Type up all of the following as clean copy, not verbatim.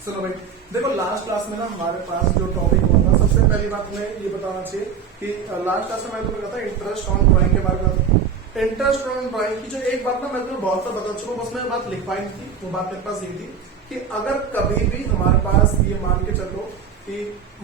चलो भाई देखो, लास्ट क्लास में ना हमारे पास जो टॉपिक हुआ था, सबसे पहली बात मैं ये बताना चाहिए कि लास्ट क्लास में मैंने तुम्हें कहा था इंटरेस्ट ऑन ड्राइंग के बारे में। इंटरेस्ट ऑन ड्राइंग की जो एक बात ना मैं तुम्हें बहुत बार बता चुका हूँ, बस मैं बात लिख पाई नहीं थी। वो बात मेरे पास ये थी कि अगर कभी भी हमारे पास ये मान के चलो कि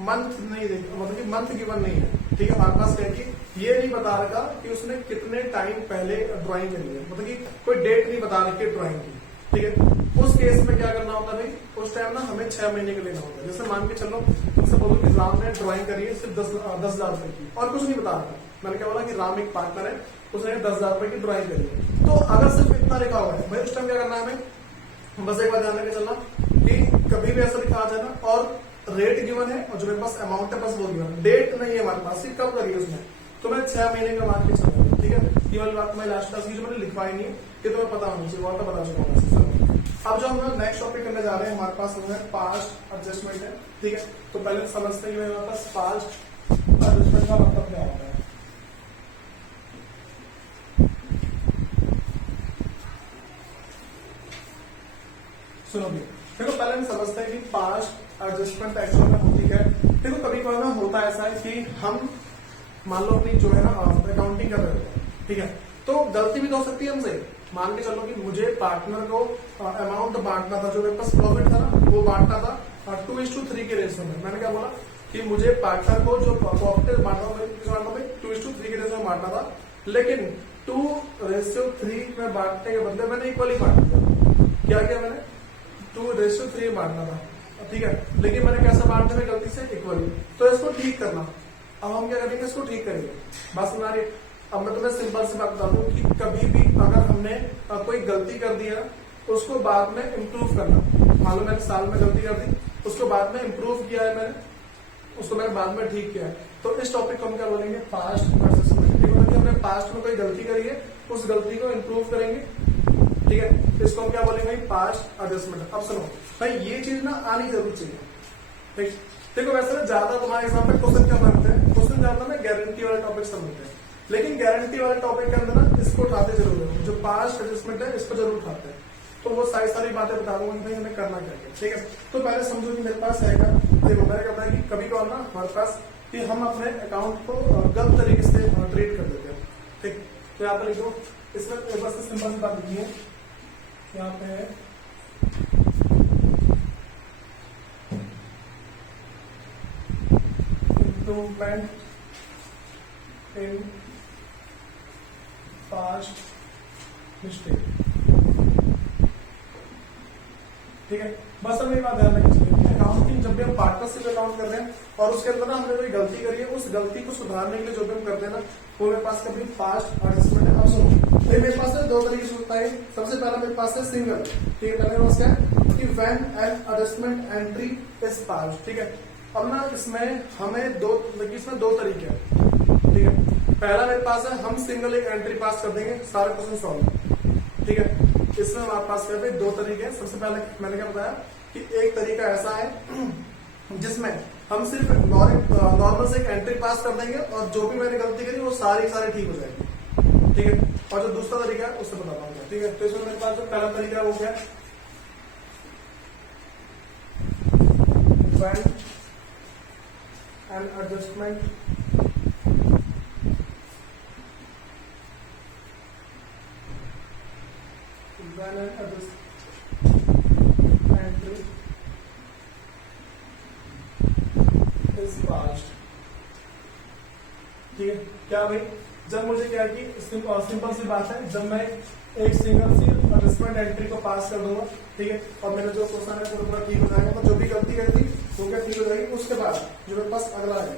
मंथ नहीं देख, मतलब कि मंथ गिवन नहीं है, ठीक है, हमारे पास क्या कि ये नहीं बता रखा कि उसने कितने टाइम पहले ड्राइंग करी है, मतलब कि कोई डेट नहीं बता रखी है ड्राइंग की, ठीक है। उस केस में क्या करना होता है भाई, उस टाइम ना हमें 6 महीने के लेना होता है। जैसे मान के चलो तुमसे बोलो कि राम ने ड्राइंग करी है सिर्फ 10,000 रुपए की और कुछ नहीं बता रहा। मैंने क्या बोला कि राम एक पार्टनर है, उसने 10,000 रुपए की ड्राइंग करी है। तो अगर सिर्फ इतना लिखा हुआ है भाई, उस टाइम क्या करना है हमें, बस एक बार ध्यान रखे चलना कि कभी भी ऐसा लिखा आ जाए ना, और रेट गिवन है और जो मेरे पास अमाउंट है बस वो गिवन है, डेट नहीं है हमारे पास, कब करी है उसने, तो मैं 6 महीने का मान के चलूंगा, ठीक है। ये वाली बात मैं लास्ट क्लास की जो मैंने लिखवाई नहीं है कि तुम्हें पता होनी चाहिए, वो तो बता चुका हूँ। अब जो हम नेक्स्ट टॉपिक करने जा रहे हैं, हमारे पास है पास्ट एडजस्टमेंट है, ठीक है। तो पहले समझते हैं हमारे पास पास्ट एडजस्टमेंट का मतलब क्या होता है। सुनोगे, देखो पहले हम समझते हैं कि पास्ट एडजस्टमेंट एक्चुअल में होती है। देखो कभी कभी ना होता ऐसा है कि हम मान लो अपनी जो है ना अकाउंटिंग कर रहे होते हैं, ठीक है, तो गलती भी तो हो सकती है हमसे। मान के चलो कि मुझे पार्टनर को अमाउंट बांटना था, जो मेरे पास प्रॉफिट था ना वो बांटना था 2:3 के रेशियो में। मैंने क्या बोला कि मुझे पार्टनर को जो प्रॉफिट बांटना 2:3 के रेशियो में बांटना था, लेकिन 2:3 में बांटने के बदले मैंने इक्वली बांट दिया। क्या किया मैंने, 2:3 बांटना था, ठीक है, लेकिन मैंने कैसा बांट दिया गलती से, इक्वली। तो इसको ठीक करना, अब हम क्या करेंगे, इसको ठीक करेंगे। बात सुना रही। अब मैं तुम्हें सिंपल सी बात बता दूं कि कभी भी अगर हमने कोई गलती कर दी है, उसको बाद में इम्प्रूव करना। मान लो मैंने साल में गलती कर दी, उसको बाद में इम्प्रूव किया है मैंने, उसको मैंने बाद में ठीक किया है, तो इस टॉपिक को हम क्या बोलेंगे, पास्ट एडजस्टमेंट। मतलब कि हमने पास्ट में कोई गलती करी है, उस गलती को इम्प्रूव करेंगे, ठीक है, इसको हम क्या बोलेंगे, पास्ट एडजस्टमेंट। अब सुनो भाई, ये चीज ना आनी जरूर चाहिए, ठीक। देखो वैसे ना ज्यादा तुम्हारे एग्जाम में क्वेश्चन क्या बनते हैं, क्वेश्चन ज्यादा ना गारंटी वाले टॉपिक समझते हैं, लेकिन गारंटी वाले टॉपिक के अंदर ना इसको उठाते जरूर है, जो पास्ट एडजस्टमेंट है इसको जरूर उठाते हैं। तो वो सारी बातें बता दूंगा भाई हमें करना क्या है, ठीक है। तो पहले समझो कि मेरे पास है, देखो मैंने कहता है कि कभी कभार ना हमारे पास कि हम अपने अकाउंट को गलत तरीके से ट्रीट कर देते हैं, ठीक। तो यहाँ पर लिखो, इसमें बस सिंपल सी बात लिखी है, यहाँ पे इम्प्रूवमेंट इन पास्ट मिस्टेक, ठीक है। बस हमें बात ध्यान रखनी चाहिए, अकाउंटिंग जब भी हम पार्टनरशिप अकाउंट कर रहे हैं और उसके अंदर ना हमने कोई गलती करी है, उस गलती को सुधारने के लिए जो भी हम करते हैं ना, वो मेरे पास कभी पास्ट एडजस्टमेंट है। अब सुनो, मेरे पास है 2 तरीके से होता है। सबसे पहला मेरे पास है सिंगल, ठीक है, पहले क्या है कि when an adjustment entry is past, ठीक है। अब ना इसमें हमें इसमें 2 तरीके हैं, ठीक है। पहला मेरे पास है हम सिंगल एक एंट्री पास कर देंगे, सारे क्वेश्चन सॉल्व, ठीक है। इसमें हमारे पास क्या है 2 तरीके हैं। सबसे पहले मैंने क्या बताया कि एक तरीका ऐसा है जिसमें हम सिर्फ नॉर्मल से एक एंट्री पास कर देंगे और जो भी मैंने गलती करी वो सारी ठीक हो जाएगी, ठीक है। और जो दूसरा तरीका है उससे बताता हूँ, ठीक है। तो इसमें मेरे पास जो पहला तरीका है वो क्या है, when an adjustment when an entry is passed, ठीक है। क्या भाई, जब मुझे क्या कि सिंपल सी बात है, जब मैं एक सिंगल सी एडजस्टमेंट एंट्री को पास कर दूंगा, ठीक है, और मेरा जो क्वेश्चन है पूरा ठीक हो जाएगा, तो जो भी गलती करी थी वो क्या ठीक हो जाएगी। उसके बाद जो मेरे पास अगला है,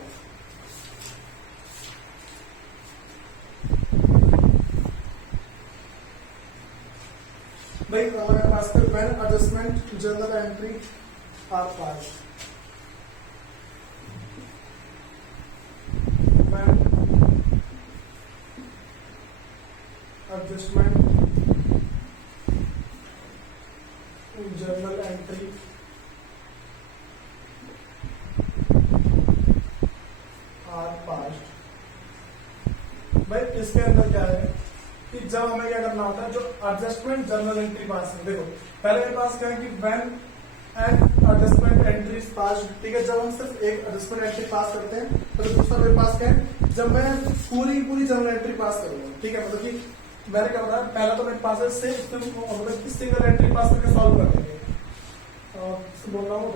भाई हमारे पास when adjustment journal entry are passed, when adjustment journal entry are passed. भाई इसके अंदर क्या है कि जब हमें क्या करना होता है, जो एडजस्टमेंट जर्नल एंट्री पास है, देखो पहले मेरे पास क्या है कि when an adjustment entries pass, ठीक है। जब हम सिर्फ एक एडजस्टमेंट एंट्री पास करते हैं तो दूसरा मेरे पास क्या है, जब मैं पूरी जनरल एंट्री पास करूंगा, ठीक है। मतलब कि मैंने क्या बताया, पहला तो मेरे पास है सिंगल एंट्री पास करके सॉल्व कर देंगे। बोल रहा हूँ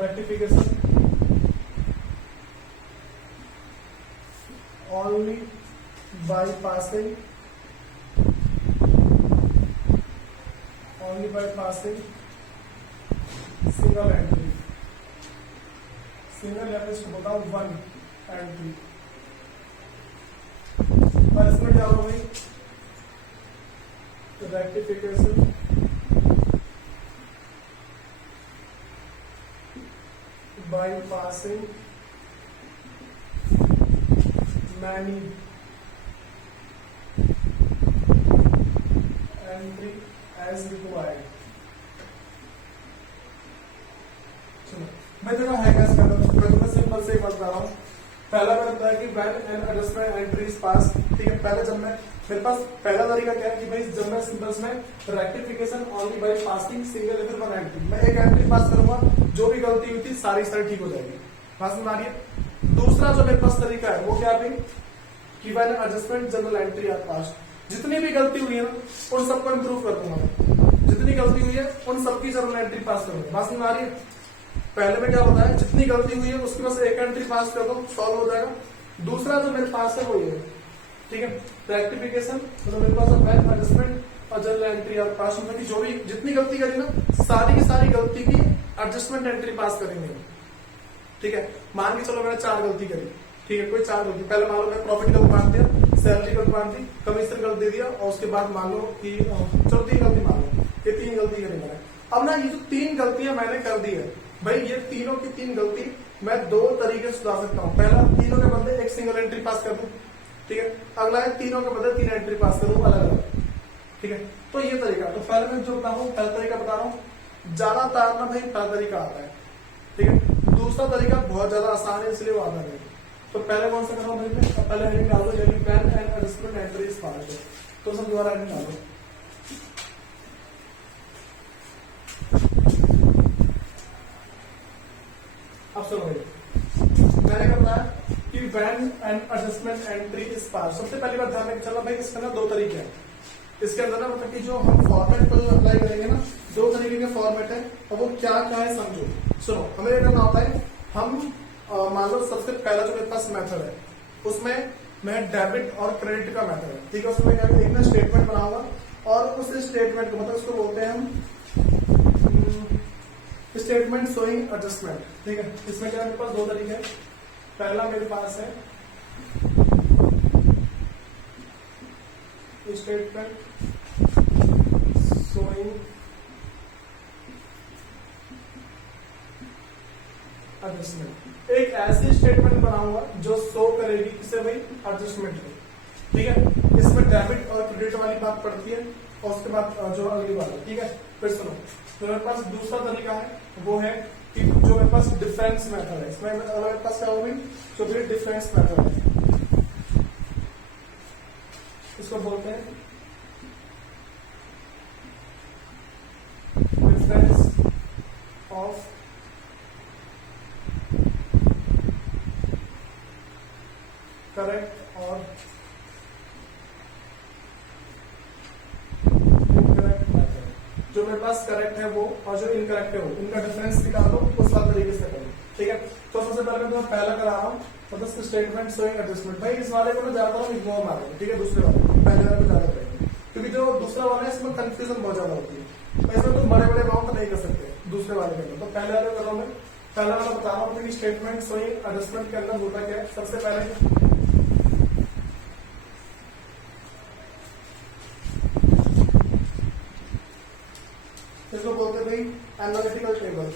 rectification only by passing single entry, single या फिर बोलता हूँ वन एंट्री। और इसमें क्या होगा भाई, rectification by passing many entry as required। चलो मैं जरा है कैसे करता हूँ, मैं सिंपल से एक बात बता रहा हूँ। पहला मैंने बताया कि when an adjustment entry is passed, ठीक है। पहले जब मैं, मेरे पास पहला तरीका क्या है कि भाई जब मैं सिंपल्स में rectification only by passing single या फिर वन एंट्री, मैं एक एंट्री पास करूंगा, जो भी गलती हुई थी सारी ठीक हो जाएगी। बात समझ आ रही है। दूसरा जो मेरे पास तरीका है वो क्या है कि when adjustment journal entry are passed, जितनी भी गलती हुई है ना उन सबको इंप्रूव कर दूंगा मैं, जितनी गलती हुई है उन सबकी जनरल एंट्री पास करूंगा। बात समझ आ रही है। पहले में क्या बताया, जितनी गलती हुई है उसके बस एक एंट्री पास कर दो, सॉल्व हो जाएगा। दूसरा जो मेरे पास है वो ये है, ठीक है, रेक्टिफिकेशन, तो मेरे पास व्हेन एडजस्टमेंट और जनरल एंट्री आर पास, मतलब कि जो भी जितनी गलती करी ना सारी की सारी गलती की एडजस्टमेंट एंट्री पास करेंगे, ठीक है। मान के चलो मैंने 4 गलती करी, ठीक है, कोई 4 गलती, पहले मान लो मैं प्रॉफिट गलत मान दिया, सैलरी गलत मान दी, कमीशन गलत दे दिया, और उसके बाद मान लो कि चलो 3 गलती मान लो, ये 3 गलती करी मैंने। अब ना ये जो 3 गलतियां मैंने कर दी है भाई, ये तीनों की 3 गलती मैं 2 तरीके से सुधार सकता हूँ। पहला, तीनों के बदले एक सिंगल एंट्री पास कर दूं, ठीक है। अगला है तीनों के बदले 3 एंट्री पास करूं अलग अलग, ठीक है। तो ये तरीका, तो पहले मैं जो बता रहा हूँ पहला तरीका बता रहा हूँ, ज्यादा तारना भाई पहला तरीका आता है, ठीक है। दूसरा तरीका बहुत ज्यादा आसान है इसलिए वो आता नहीं। तो पहले कौन सा कर रहा हूँ भाई, पहले हेडिंग डाल दो यानी when an adjustment entry is passed, तो सब दोबारा हेडिंग डालो। अब सुनो भाई, मैंने क्या बताया कि when an adjustment entry is passed, सबसे पहली बात ध्यान रखना, चलो भाई इसके अंदर 2 तरीके हैं। इसके अंदर ना मतलब कि जो हम फॉर्मेट को अप्लाई करेंगे ना, 2 तरीके के फॉर्मेट है, और वो क्या क्या है समझो। सुनो, हमें ये करना होता है, हम मान लो सबसे पहला जो मेरे पास मेथड है उसमें मैं डेबिट और क्रेडिट का मेथड है, ठीक है। उसमें मैं एक ना स्टेटमेंट बनाऊंगा, और उस स्टेटमेंट को मतलब उसको बोलते हैं हम स्टेटमेंट शोइंग एडजस्टमेंट, ठीक है। इसमें क्या मेरे पास 2 तरीके हैं। पहला मेरे पास है स्टेटमेंट शोइंग एडजस्टमेंट, एक ऐसी स्टेटमेंट बनाऊंगा जो शो करेगी किसे भाई, एडजस्टमेंट को, ठीक है। इसमें डेबिट और क्रेडिट वाली बात पड़ती है, और उसके बाद जो अगली बात है, ठीक है। फिर सुनो, तो मेरे पास दूसरा तरीका है वो है कि जो मेरे पास डिफरेंस मेथड है, इसमें मेरे पास क्या होगी, जो भी डिफरेंस मेथड है, इसको बोलते हैं डिफरेंस ऑफ करेक्ट और इनकरेक्ट मेथड। जो मेरे पास करेक्ट है वो और जो इनकरेक्ट है वो, इनका डिफरेंस निकाल दो, उस वाले तरीके से करो, ठीक है। तो सबसे पहले मैं पहला करा रहा हूँ, मतलब स्टेटमेंट शोइंग एडजस्टमेंट। भाई इस वाले को मैं ज्यादा इग्नोर मारेंगे, ठीक है, दूसरे वाले पहले वाले में ज्यादा करेंगे, क्योंकि जो दूसरा वाला है इसमें कंफ्यूजन बहुत ज्यादा होती है। इसमें तुम बड़े बड़े अमाउंट नहीं कर सकते दूसरे वाले के अंदर, तो पहले वाले कर रहा हूँ मैं। पहला वाला बता रहा हूँ कि स्टेटमेंट शोइंग एडजस्टमेंट के अंदर होता क्या है। सबसे पहले इसको बोलते भाई एनालिटिकल टेबल,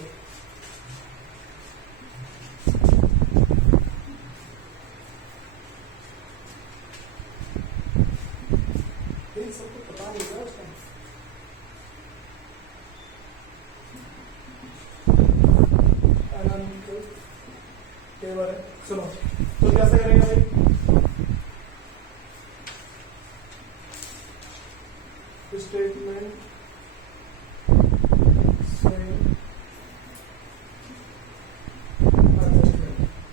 सबको पता नहीं है उसका। एनालिटिकल टेबल है, सुनो तो कैसे करेंगे भाई, स्टेटमेंट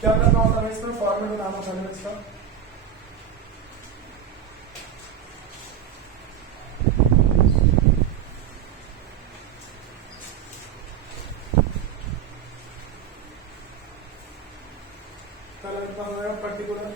क्या करना होता है इसमें, फॉर्मेट बनाना होता है इसका। पर्टिकुलर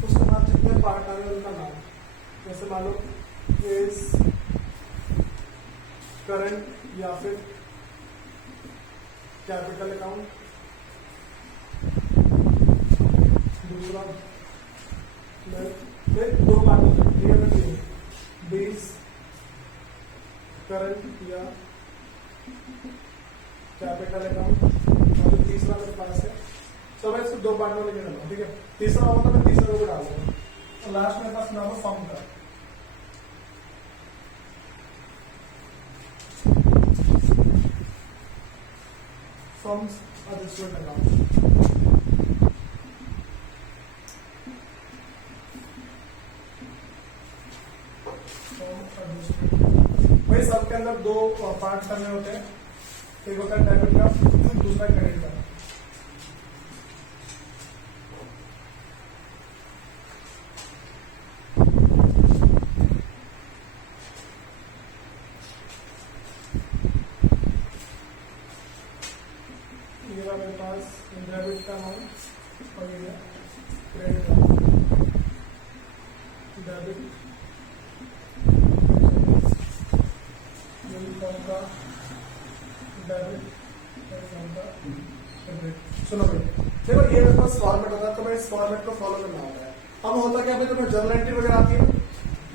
उसके बाद जितने पार्ट आ रहे उनका नाम, जैसे मान लो इज करंट या फिर कैपिटल अकाउंट, दूसरा दो पार्ट बेस करंट या कैपिटल अकाउंट, और तीसरा मेरे पास है, तो मैं इसको दो पार्ट में लेके डालूंगा, ठीक है। तीसरा होगा तो मैं तीसरा को डालूंगा, और लास्ट मेरे पास नाम है फॉर्म का। फॉर्म्स adjustment account, भाई सबके अंदर दो पार्ट करने होते हैं, एक होता है डेबिट का, दूसरा क्रेडिट का। ये रहा मेरे पास डेबिट का अमाउंट और ये क्रेडिट का डेबिट का डेबिट। सुनो भाई, देखो ये मेरे पास फॉर्मेट होता है, तो मैं इस फॉर्मेट को फॉलो करना होता है। अब होता क्या भाई, तो मैं जर्नल एंट्री वगैरह आती है,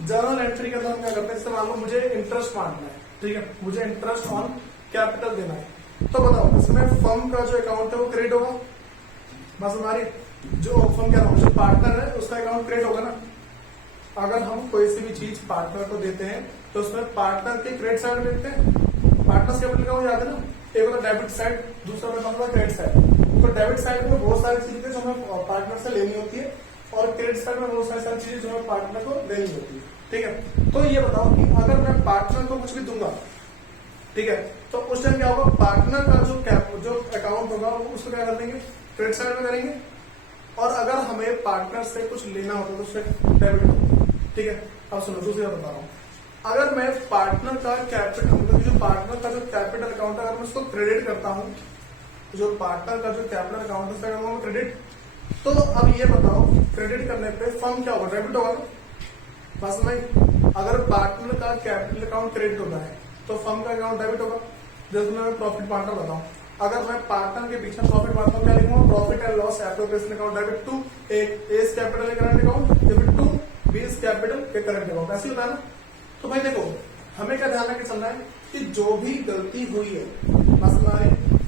जर्नल एंट्री के अंदर हम क्या करते हैं, जैसे मान लो मुझे इंटरेस्ट मांगना है, ठीक है, मुझे इंटरेस्ट ऑन कैपिटल देना है, तो बताओ इसमें फर्म का जो अकाउंट है वो क्रेडिट होगा, बस हमारी जो फर्म क्या जो पार्टनर है उसका अकाउंट क्रेडिट होगा ना। अगर हम कोई सी भी चीज पार्टनर को देते हैं तो उसमें पार्टनर के क्रेडिट साइड में देते हैं, पार्टनर्स कैपिटल का याद है ना, एक होता है डेबिट साइड, दूसरा होता है क्रेडिट साइड। तो डेबिट साइड में बहुत सारी चीजें जो हमें पार्टनर से लेनी होती है, और क्रेडिट साइड में बहुत सारी चीजें जो हमें पार्टनर को देनी होती है, ठीक है। तो ये बताओ कि अगर मैं पार्टनर को कुछ भी दूंगा, ठीक है, तो उस टाइम क्या होगा, पार्टनर का जो अकाउंट होगा उसको क्या कर देंगे, क्रेडिट साइड में करेंगे, और अगर हमें पार्टनर से कुछ लेना होता तो उससे डेबिट होगा, ठीक है। अब सुनो दूसरी बात बता रहा हूँ, अगर मैं पार्टनर का कैपिटल, मतलब जो पार्टनर का जो कैपिटल अकाउंट है, अगर मैं उसको क्रेडिट करता हूँ, जो पार्टनर का जो कैपिटल अकाउंट है उसका करता हूँ क्रेडिट, तो अब ये बताओ क्रेडिट करने पे फर्म क्या होगा, डेबिट होगा ना, बस में। अगर पार्टनर का कैपिटल अकाउंट क्रेडिट होता है तो फर्म का अकाउंट डेबिट होगा। जैसे मैं प्रॉफिट पार्टनर बताऊं, अगर मैं पार्टनर के बीच में प्रॉफिट बांटता हूँ, क्या लिखूंगा, profit and loss appropriation account debit to A capital current account, debit to B capital के करंट अकाउंट, ऐसे होता है ना। तो भाई देखो हमें क्या ध्यान रखकर चलना है कि जो भी गलती हुई है, मसला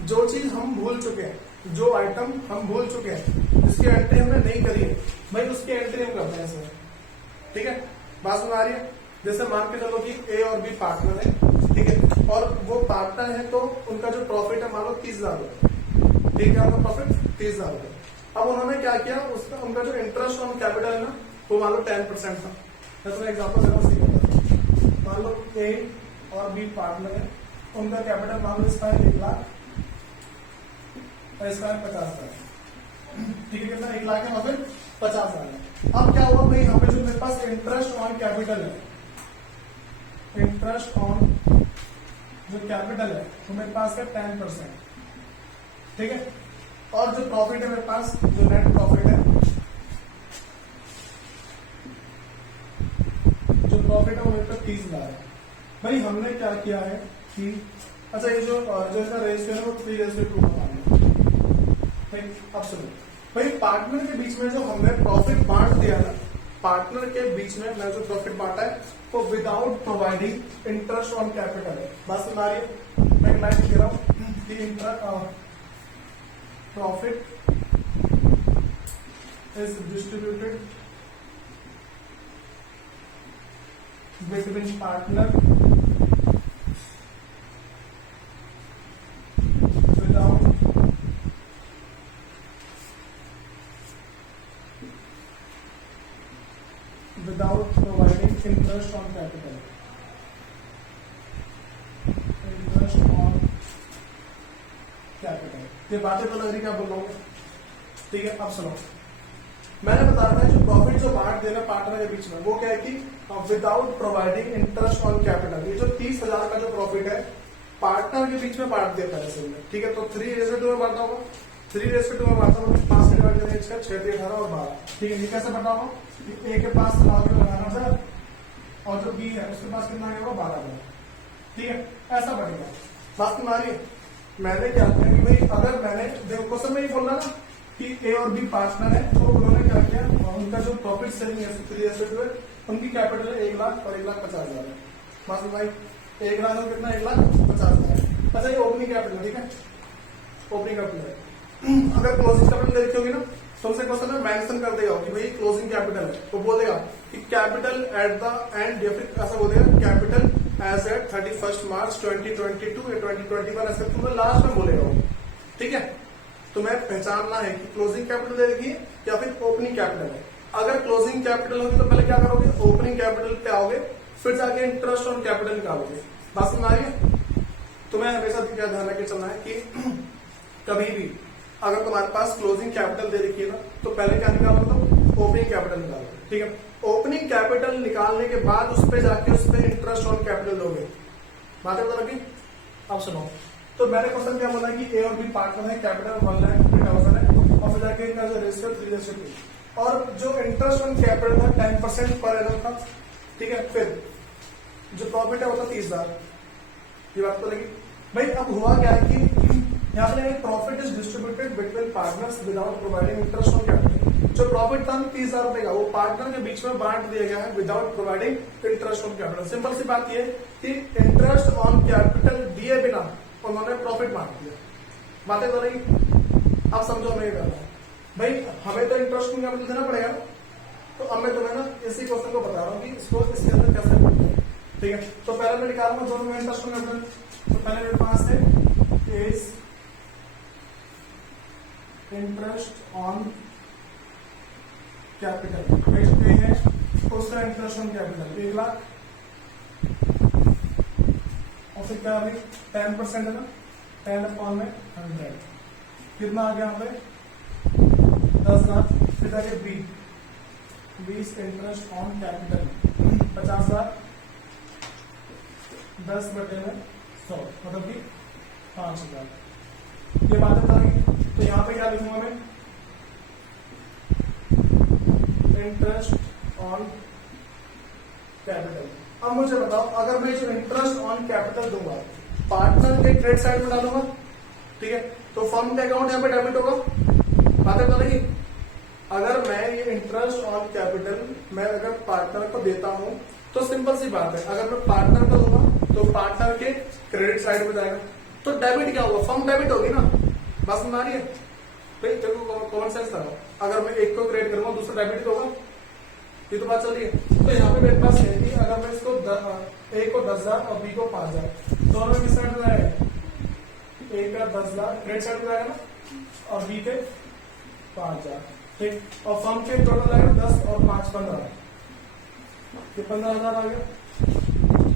जो चीज हम भूल चुके हैं, जो आइटम हम भूल चुके हैं, जिसकी एंट्री हमने नहीं करी है, भाई उसकी एंट्री हम करते हैं इसमें, ठीक है। बात समझ आ रही है। जैसे मान के चलो कि ए और बी पार्टनर है, ठीक है, और वो पार्टनर है तो उनका जो प्रॉफिट है मान लो 30,000 रुपए, ठीक है, उनका प्रॉफिट 30,000 रुपए। अब उन्होंने क्या किया, उसका उनका जो इंटरेस्ट ऑन कैपिटल है ना, वो मान लो 10% था। जैसे मैं एग्जाम्पल दे रहा हूँ, मान लो ए और बी पार्टनर है, उनका कैपिटल मान लो इसका 1 लाख और इसका 50,000, ठीक है, कितना 1 लाख है, फिर 50,000 है। अब क्या हुआ भाई, यहाँ पे जो मेरे पास इंटरेस्ट ऑन कैपिटल है, इंटरेस्ट ऑन जो कैपिटल है वो मेरे पास है 10%, ठीक है, और जो प्रॉफिट है मेरे पास, जो नेट प्रॉफिट है, जो प्रॉफिट है वो मेरे पास 30,000 है। भाई हमने क्या किया है कि अच्छा ये जो इसका रेशियो है वो 3:2 का मान लो, ठीक। अब सुनो भाई, पार्टनर के बीच में जो हमने प्रॉफिट बांट दिया ना, पार्टनर के बीच में मैं जो प्रॉफिट बांटा है वो without providing interest on capital है। बस हमारी मैं एक लाइन लिख रहा हूं कि profit is distributed between partner without capital. ये बातें तो लग रही क्या बोल रहा हूँ, ठीक है। अब सुनो, मैंने बताया था जो प्रॉफिट जो बांट देना पार्टनर के बीच में वो क्या है कि without providing interest on capital. ये जो 30,000 का जो प्रॉफिट है पार्टनर के बीच में बांट दिया पहले से, ठीक है। तो 3:2 में बांटा होगा, 3:2 में बांटा होगा, 5 से डिवाइड करेंगे, 6, 6, 18 और 12, ठीक है। ये कैसे बांटा होगा, ए के पास लगाना सर, और जो बी है उसके पास कितना आएगा 12, ठीक है। ऐसा बढ़ेगा। बात तुम्हारी मैंने क्या किया कि भाई अगर मैंने देखो क्वेश्चन में ही बोल रहा ना कि ए और बी पार्टनर है, तो उन्होंने क्या किया, उनका जो प्रॉफिट सेलिंग है 3:2 है, उनकी कैपिटल 1 लाख और 1,50,000 है। बात भाई 1 लाख और कितना 1,50,000। अच्छा ये ओपनिंग कैपिटल, ठीक है, ओपनिंग कैपिटल है। अगर क्लोजिंग कैपिटल देखी होगी ना तो उनसे क्वेश्चन में मेंशन कर देगा कि भाई क्लोजिंग कैपिटल है, तो बोलेगा कि कैपिटल एट द एंड, या फिर ऐसा बोलेगा कैपिटल एज एट 31 मार्च 2022 या 2021, ऐसा तुमने लास्ट में बोलेगा, ठीक है। तुम्हें पहचानना है कि क्लोजिंग कैपिटल दे रखी है या फिर ओपनिंग कैपिटल है। अगर क्लोजिंग कैपिटल होगी तो पहले क्या करोगे, ओपनिंग कैपिटल पे आओगे, फिर जाके इंटरेस्ट ऑन कैपिटल निकालोगे। बात समझ आ रही है। तुम्हें हमेशा क्या ध्यान रखे चलना है कि कभी भी अगर तुम्हारे पास क्लोजिंग कैपिटल दे रखी है ना तो पहले क्या निकालो, तो ओपनिंग कैपिटल निकालो, ठीक है। ओपनिंग कैपिटल निकालने के बाद उस पर जाके उस पर इंटरेस्ट ऑन कैपिटल दोगे। बातें बता लगी। अब सुनो, तो मैंने क्वेश्चन क्या बोला कि ए और बी पार्टनर है, कैपिटल 1,50,000 है, और फिर जाके इनका जो रेशियो 3:2, और जो इंटरेस्ट ऑन कैपिटल था 10% पर एनम था, ठीक है। फिर जो प्रॉफिट है वो था 30,000। ये बात तो लगी भाई। अब हुआ क्या है कि यहाँ पे profit is distributed between partners without providing interest on capital. जो प्रॉफिट था 30,000 रुपए का वो पार्टनर के बीच में बांट दिया गया है without providing interest on capital. Simple सी बात ये कि इंटरेस्ट ऑन कैपिटल दिए बिना उन्होंने प्रॉफिट बांट दिया। बातें तो रही। अब समझो मैं कर रहा हूं भाई, हमें तो इंटरेस्ट ऑन कैपिटल देना पड़ेगा। तो अब मैं तुम्हें ना इसी क्वेश्चन को बता रहा हूँ कि इसको इसके अंदर कैसे करते हैं, ठीक है। तो पहले मैं निकालूंगा दोनों में इंटरेस्ट ऑन कैपिटल। तो पहले मेरे पास है इज इंटरेस्ट ऑन कैपिटल, पे है उसका इंटरेस्ट ऑन कैपिटल 1 लाख, और फिर क्या भाई 10% है ना, 10/100 कितना आ गया यहाँ पे 10,000। फिर जाके बी 20 इंटरेस्ट ऑन कैपिटल 50,000, 10/100 मतलब कि 5,000। ये बात बता रही। तो यहाँ पे क्या लिखूंगा मैं, इंटरेस्ट ऑन कैपिटल। अब मुझे बताओ, अगर मैं जो इंटरेस्ट ऑन कैपिटल दूंगा पार्टनर के क्रेडिट साइड में डालूंगा, ठीक है, तो फर्म का अकाउंट यहाँ पे डेबिट होगा। बातें तो नहीं। अगर मैं ये इंटरेस्ट ऑन कैपिटल मैं अगर पार्टनर को देता हूं तो सिंपल सी बात है, अगर मैं पार्टनर को दूंगा तो पार्टनर के क्रेडिट साइड में जाएगा, तो डेबिट क्या होगा, फर्म डेबिट होगी ना। बात समझ आ रही है भाई, देखो कॉमन सेंस था। अगर मैं एक को क्रेडिट करूंगा दूसरा डेबिट होगा, ये तो बात चल रही है। तो यहाँ पे मेरे पास है कि अगर मैं इसको ए को 10,000 और बी को 5,000, दोनों में किस साइड में जाएगा, ए का 10,000 क्रेडिट साइड में जाएगा ना, और बी के 5,000, ठीक। और फर्म के टोटल आएगा 10 और 5 15, ये 15,000 आ गया।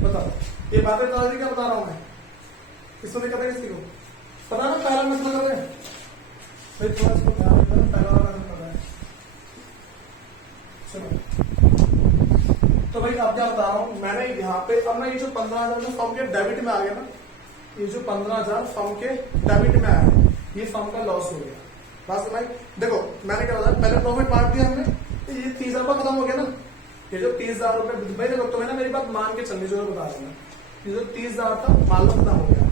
बताओ ये बातें बता दी क्या बता रहा हूं मैं, इसमें दिक्कत है किसी को पता ना, पहला मतलब है भाई, थोड़ा इसको ध्यान रखना, पहला वाला मतलब पता है। सुनो तो भाई अब क्या बता रहा हूं मैंने यहाँ पे, अब ना ये जो 15,000 जो फर्म के डेबिट में आ गया ना, ये जो 15,000 फर्म के डेबिट में आया, ये फर्म का लॉस हो गया। बात भाई देखो मैंने क्या बताया, पहले प्रॉफिट बांट दिया हमने, तो ये 30,000 रुपये खत्म हो गया ना। ये जो 30,000 रुपये भाई देखो, तुम्हें ना मेरी बात मान के चलनी जो बता रहा हूँ, ये जो 30,000 था मान लो खत्म हो गया,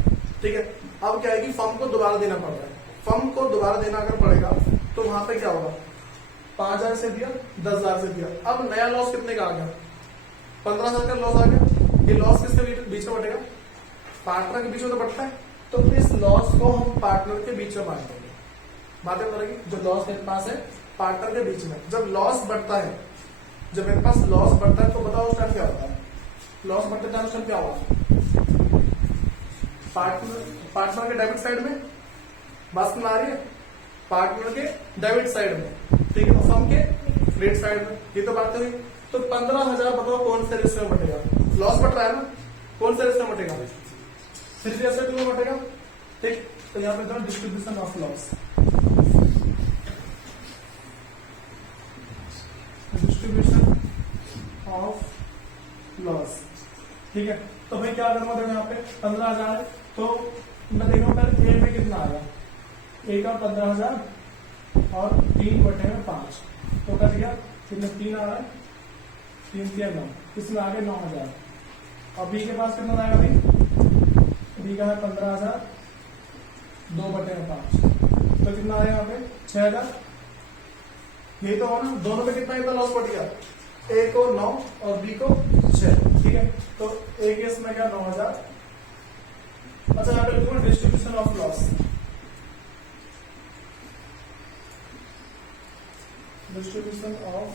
ठीक है। अब क्या है कि फर्म को दोबारा देना पड़ रहा है। फर्म को दोबारा देना अगर पड़ेगा तो वहां पे क्या होगा, 5,000 से दिया, 10,000 से दिया। अब नया लॉस कितने का आ गया, 15,000 का लॉस आ गया। ये लॉस किसके बीच में बटेगा, पार्टनर के बीच में तो बढ़ता है। तो इस लॉस को हम पार्टनर के बीच में बांट देंगे। बातें बनेगी, जो लॉस मेरे पास है पार्टनर के बीच में। जब लॉस बढ़ता है, जब मेरे पास लॉस बढ़ता है तो बताओ उस टाइम क्या होता है, लॉस बढ़ते टाइम उस टाइम क्या होगा, पार्टनर के डेबिट साइड में। बात सुन आ रही है, पार्टनर के डेबिट साइड में, ठीक है, फर्म के क्रेडिट साइड में। ये तो बात हुई। तो 15,000 बताओ कौन से रेशियो में बटेगा, लॉस बढ़ रहा है ना, कौन से रेशियो में बटेगा, 3:2 में बटेगा, ठीक। तो यहाँ पे दो distribution of loss, distribution of loss. ठीक है, तो भाई क्या करूंगा, देखो यहाँ पे 15,000 है, तो मैं देखूंगा पहले ए में कितना आया, ए का 15,000 और 3/5, तो कर दिया कितने, 3 आ रहा है, 3 3 9, इसमें आगे 9,000। और बी के पास कितना आएगा भाई, बी का है 15,000 2/5, तो कितना आएगा यहाँ पे 6,000। यही तो हो ना, दोनों में कितना इतना लॉस पड़ गया, ए को 9 और बी को 6। ठीक है, तो ए केस में क्या 9,000। अच्छा यहाँ पे लिखूंगा distribution of loss, distribution of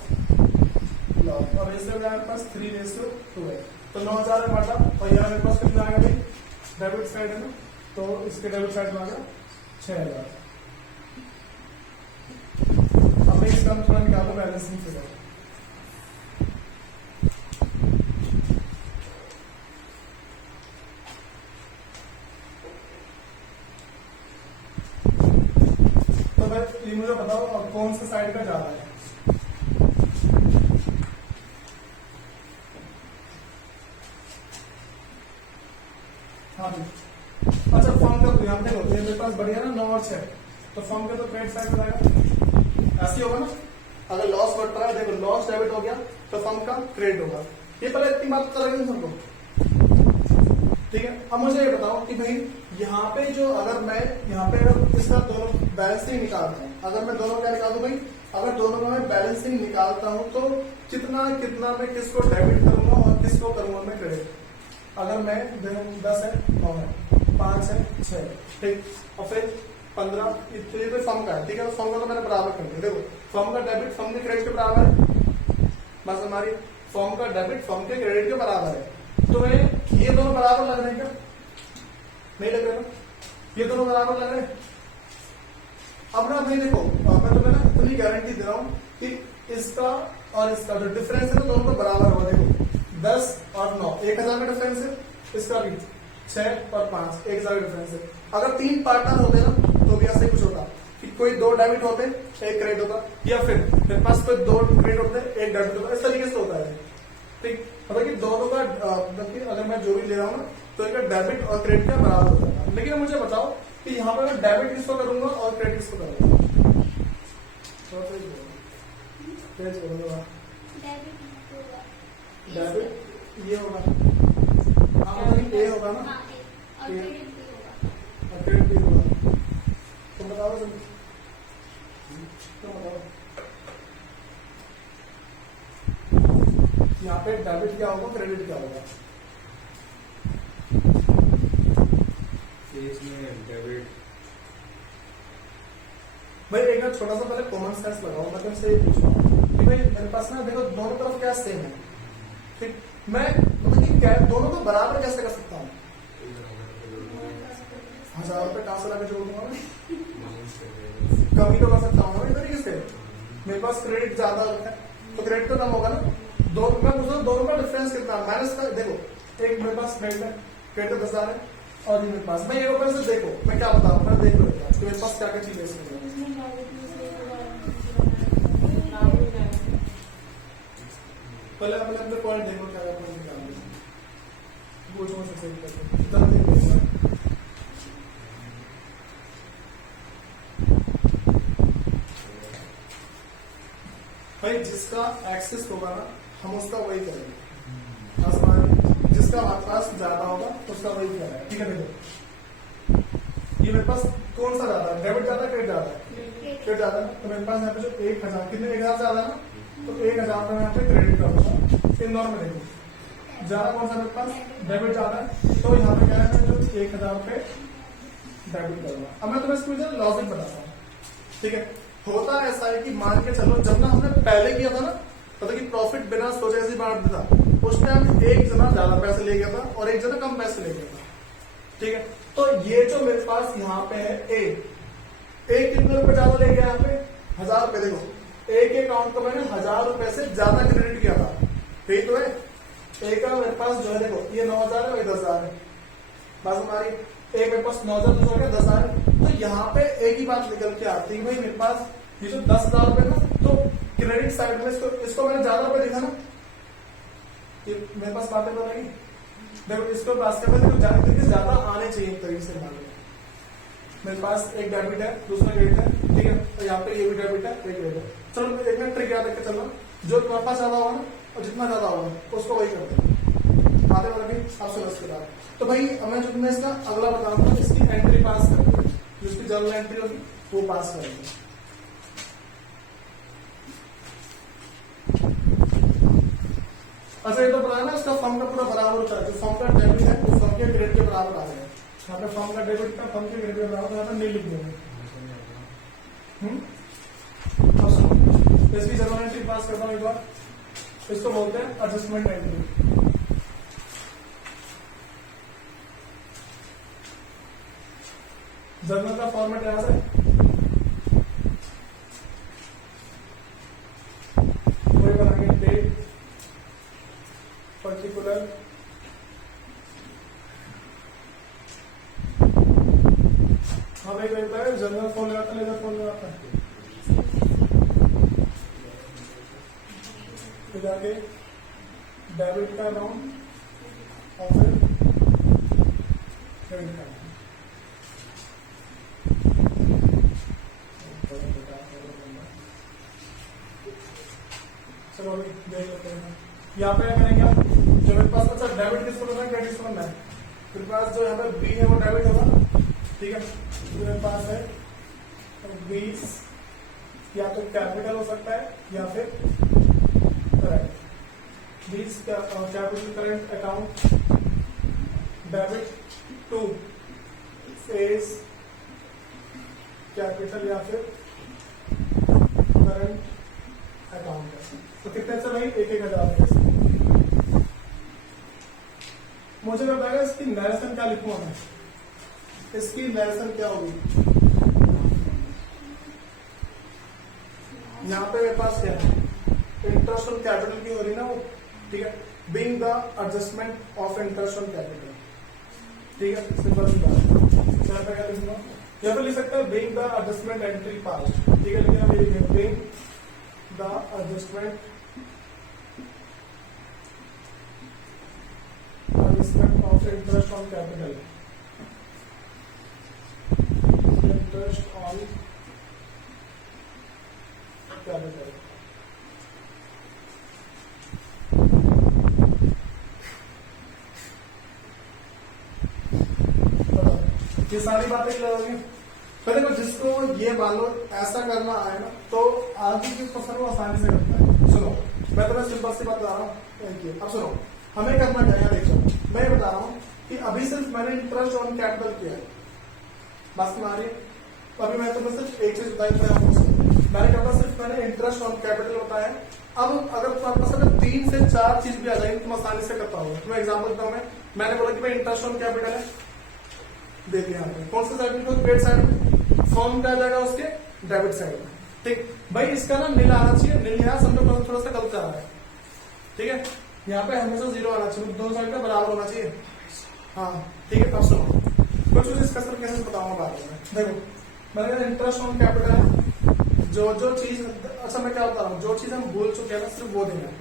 loss. और रेशियो मेरे पास 3:2 है, तो 9,000 में बांटा, और यहाँ मेरे पास कितना आएगा भाई, डेबिट साइड है ना, तो इसके डेबिट साइड में आ गया 6,000। अब मैं इसका थोड़ा निकालो बैलेंसिंग फिगर। तो भाई ये मुझे बताओ और कौन सा साइड का ज्यादा है। हाँ जी, अच्छा फॉर्म का तो यहाँ पे होते हैं मेरे पास बढ़िया ना 9 और 6, तो फॉर्म का तो क्रेडिट साइड बताएगा, ऐसे होगा ना, अगर लॉस बढ़ रहा है, देखो लॉस डेबिट हो गया तो फॉर्म का क्रेडिट होगा। ये पहले इतनी बात तो लगेगी सबको, ठीक है। अब मुझे ये बताओ कि भाई यहाँ पे जो, अगर मैं यहाँ पे अगर इसका दोनों बैलेंसिंग निकालता हूँ, अगर मैं दोनों क्या निकालू भाई, अगर दोनों में मैं बैलेंसिंग निकालता हूँ तो कितना कितना मैं किसको डेबिट करूंगा और किसको करूंगा मैं क्रेडिट। अगर मैं 10 है, 9 है, 5 है, 6 है, ठीक, और फिर 15, ये तो फर्म का है, ठीक है, तो फर्म का तो मैंने बराबर कर दिया। देखो फर्म का डेबिट फर्म के क्रेडिट के बराबर है, बस हमारी फर्म का डेबिट फर्म के क्रेडिट के बराबर है। तो ये दोनों बराबर लग रहे हैं क्या, नहीं लग रहे ना, ये दोनों बराबर लग रहे हैं। अब ना भाई देखो, मैं तुम्हें ना इतनी गारंटी दे रहा हूँ कि इसका और इसका जो डिफरेंस है ना, दोनों का बराबर होगा। देखो 10 और 9 1,000 का डिफरेंस है, इसका भी 6 और 5 1,000 का डिफरेंस है। अगर 3 पार्टनर होते ना तो भी ऐसे कुछ होता कि कोई 2 डेबिट होते, 1 क्रेडिट होता, या फिर मेरे पास कोई 2 क्रेडिट होते, 1 डेबिट होता, इस तरीके से होता है। ठीक, मतलब कि दोनों का अगर मैं जो भी ले रहा हूँ ना, तो इनका डेबिट और क्रेडिट का बराबर होता है। लेकिन मुझे बताओ कि यहाँ पर मैं डेबिट किसको करूंगा और क्रेडिट किसको करूंगा, डेबिट ये होगा, हाँ मतलब ये होगा ना, और क्रेडिट भी होगा। तो बताओ तुम, तो बताओ यहाँ पे डेबिट क्या होगा, क्रेडिट क्या होगा। डेबिट भाई एक बार छोटा सा पहले कॉमन सेंस लगाओ, मैं तुमसे ये पूछ रहा हूँ कि भाई मेरे पास ना देखो दोनों तरफ क्या सेम है, ठीक, मैं मतलब कि क्या दोनों को बराबर कैसे कर सकता हूँ, 1,000 रुपए कहां से लाके जोड़ दूंगा मैं, कमी तो कर सकता हूँ इस तरीके से। मेरे पास क्रेडिट ज्यादा है तो क्रेडिट तो कम होगा ना, मैं पूछ दोनों का डिफरेंस कितना, माइनस का। देखो एक मेरे पास क्रेडिट है, क्रेडिट 10,000 है, और ये मेरे पास, मैं ये ऊपर से देखो मैं क्या बताऊँ, मैं देख लो कि मेरे पास क्या क्या चीज है इसमें। पहले अपने पॉइंट देखो क्या क्या पॉइंट निकाल पूछो सबसे पहले भाई जिसका एक्सेस होगा ना हम उसका वही करेंगे, जिसका हमारे पास ज्यादा होगा उसका वही करेंगे। ठीक है, देखो ये मेरे पास कौन सा ज्यादा है, डेबिट ज्यादा क्रेडिट ज्यादा है, क्रेडिट ज्यादा है, तो मेरे पास यहाँ पे जो 1,000 कितने 1,000 ज्यादा है ना, तो 1,000 का मैं यहाँ पे क्रेडिट करूंगा। इन दोनों में देखो ज्यादा कौन सा मेरे पास डेबिट ज्यादा है, तो यहाँ पे क्या है जो 1,000 पे डेबिट करूंगा। अब मैं तुम्हें इसको लॉजिक बताता हूँ, ठीक है। होता ऐसा है कि मान के चलो जब ना हमने पहले किया था ना, मतलब कि प्रॉफिट बिना सोचे ऐसे बांट दिया था, उस टाइम एक जना ज्यादा पैसे ले गया था और एक जना कम पैसे ले गया था, ठीक है। तो ये जो मेरे पास यहाँ पे है एक कितने रुपए ज्यादा ले गया, यहाँ पे 1,000 रुपए। देखो एक अकाउंट को मैंने 1,000 रुपए से ज्यादा क्रेडिट किया था, ठीक तो है। एक का मेरे पास जो है देखो ये 9,000 है, 10,000 है, बस हमारी एक मेरे पास 9,000 दूसरा क्या 10,000। तो यहाँ पे एक ही बात निकल के आती है भाई मेरे पास ये जो 10,000 रुपए ना, तो क्रेडिट साइड में इसको मैंने ज्यादा रुपए लिखा ना, ये मेरे पास बातें बन रही। देखो इसको पास करने से ज्यादा आने चाहिए एक तरीके से। मान लो मेरे पास एक डेबिट है, दूसरा क्रेडिट है, ठीक है, तो यहाँ पे ये भी डेबिट है, एक क्रेडिट है। चलो एक मिनट ट्रिक याद रख के चलना, जो तुम्हारे पास ज्यादा होगा ना और जितना ज्यादा होगा उसको वही करते हैं आधे वाला भी आपसे बस के बाद। तो भाई मैं जो तुम्हें इसका अगला बताऊंगा, इसकी एंट्री पास करेंगे, जो इसकी जर्नल एंट्री होगी वो पास करेंगे। अच्छा ये तो पता है ना, इसका फर्म का पूरा बराबर होता है, जो फर्म का डेबिट है वो फर्म के क्रेडिट के बराबर आ जाएगा। यहाँ पे फर्म का डेबिट का फर्म के क्रेडिट के बराबर यहाँ पे नहीं लिख देंगे। अब सुनो, इसकी जर्नल एंट्री पास करता हूँ एक बार, इसको बोलते हैं एडजस्टमेंट एंट्री। जर्नल का फॉर्मेट यहां से कोई बनाएंगे, डेट पर्टिकुलर हाँ भाई कहता है जर्नल फोन लगाता है, लेजर फोन लगाता है, फिर जाके डेबिट का अमाउंट और फिर क्रेडिट का। चलो अभी देख लेते हैं यहाँ पे करेंगे आप, जो मेरे पास अच्छा डेबिट किसको करना है, क्रेडिट किसको करना है। मेरे पास जो यहाँ पे बी है वो डेबिट होगा, ठीक है, जो मेरे पास है 20 या तो कैपिटल हो सकता है या फिर current. 20 capital current account debit to face capital या फिर करंट अकाउंट है। तो कितने से भाई 1,000। मुझे बताएगा इसकी नरेशन क्या लिखूंगा मैं, इसकी नरेशन क्या होगी। यहाँ पे मेरे पास क्या है, इंटरेस्ट ऑन कैपिटल की हो रही ना वो, ठीक है, being the adjustment of interest on capital, ठीक है, सिंपल सी बात। यहाँ पे क्या लिखूंगा, यहाँ पे लिख सकता है being the adjustment entry past, ठीक है, लेकिन being the adjustment of interest on capital, interest on capital। ये सारी बातें क्लियर होगी। तो देखो जिसको ये मान लो ऐसा करना आए ना, तो आगे की क्वेश्चन को आसानी से करता है। सुनो मैं तुम्हें सिंपल सी बात बता रहा हूँ, अब सुनो हमें करना क्या है, देखो मैं बता रहा हूँ कि अभी सिर्फ मैंने इंटरेस्ट ऑन कैपिटल किया है, बस तुम्हारी अभी मैं तुम्हें सिर्फ एक चीज बताई, मैंने क्या सिर्फ मैंने इंटरेस्ट ऑन कैपिटल बताया। अब अगर तुम्हारे पास अगर 3 से 4 चीज भी आ जाएगी तुम आसानी से करता होगा। तुम्हें एग्जाम्पल देता हूँ मैंने बोला कि भाई इंटरेस्ट ऑन कैपिटल है, देखिए यहाँ पे कौन सा साइड में, क्रेडिट साइड में, फॉर्म क्या आ जाएगा उसके डेबिट साइड में, ठीक भाई। इसका ना नीला आना चाहिए, नील यहाँ समझो थोड़ा सा गलत आ रहा है, ठीक है, यहाँ पे हमेशा 0 आना चाहिए, दोनों साइड का बराबर होना चाहिए। हाँ ठीक है, अब सुनो कुछ इसका सर कैसे बताऊंगा बाद में। देखो मैंने इंटरेस्ट ऑन कैपिटल है, जो चीज अच्छा मैं क्या बता रहा हूँ, जो चीज हम भूल चुके हैं ना सिर्फ वो देना है,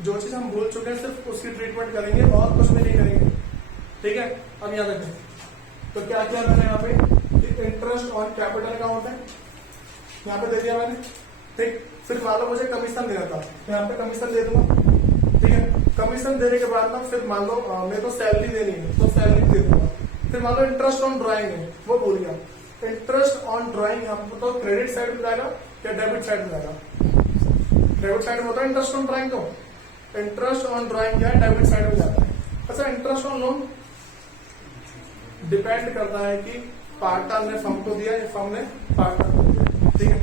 जो चीज हम भूल चुके हैं सिर्फ उसकी ट्रीटमेंट करेंगे और कुछ भी नहीं करेंगे, ठीक है। अब याद रखें तो क्या किया मैंने यहाँ पे, इंटरेस्ट ऑन कैपिटल अकाउंट है, यहाँ पे दे दिया मैंने, ठीक। फिर मान लो मुझे कमीशन देना था, तो यहाँ पे कमीशन दे दूंगा, ठीक है। कमीशन देने के बाद ना फिर मान लो मेरे को सैलरी देनी है तो सैलरी दे दूंगा। फिर मान लो इंटरेस्ट ऑन ड्राइंग है, वो भूल गया, इंटरेस्ट ऑन ड्राइंग यहाँ पे तो क्रेडिट साइड में जाएगा या डेबिट साइड में जाएगा, डेबिट साइड में होता है इंटरेस्ट ऑन ड्राइंग, तो इंटरेस्ट ऑन ड्राइंग क्या है डेबिट साइड में जाता है। अच्छा इंटरेस्ट ऑन लोन डिपेंड करता है कि पार्टनर ने फर्म को दिया या फर्म ने पार्टनर को दिया, ठीक है।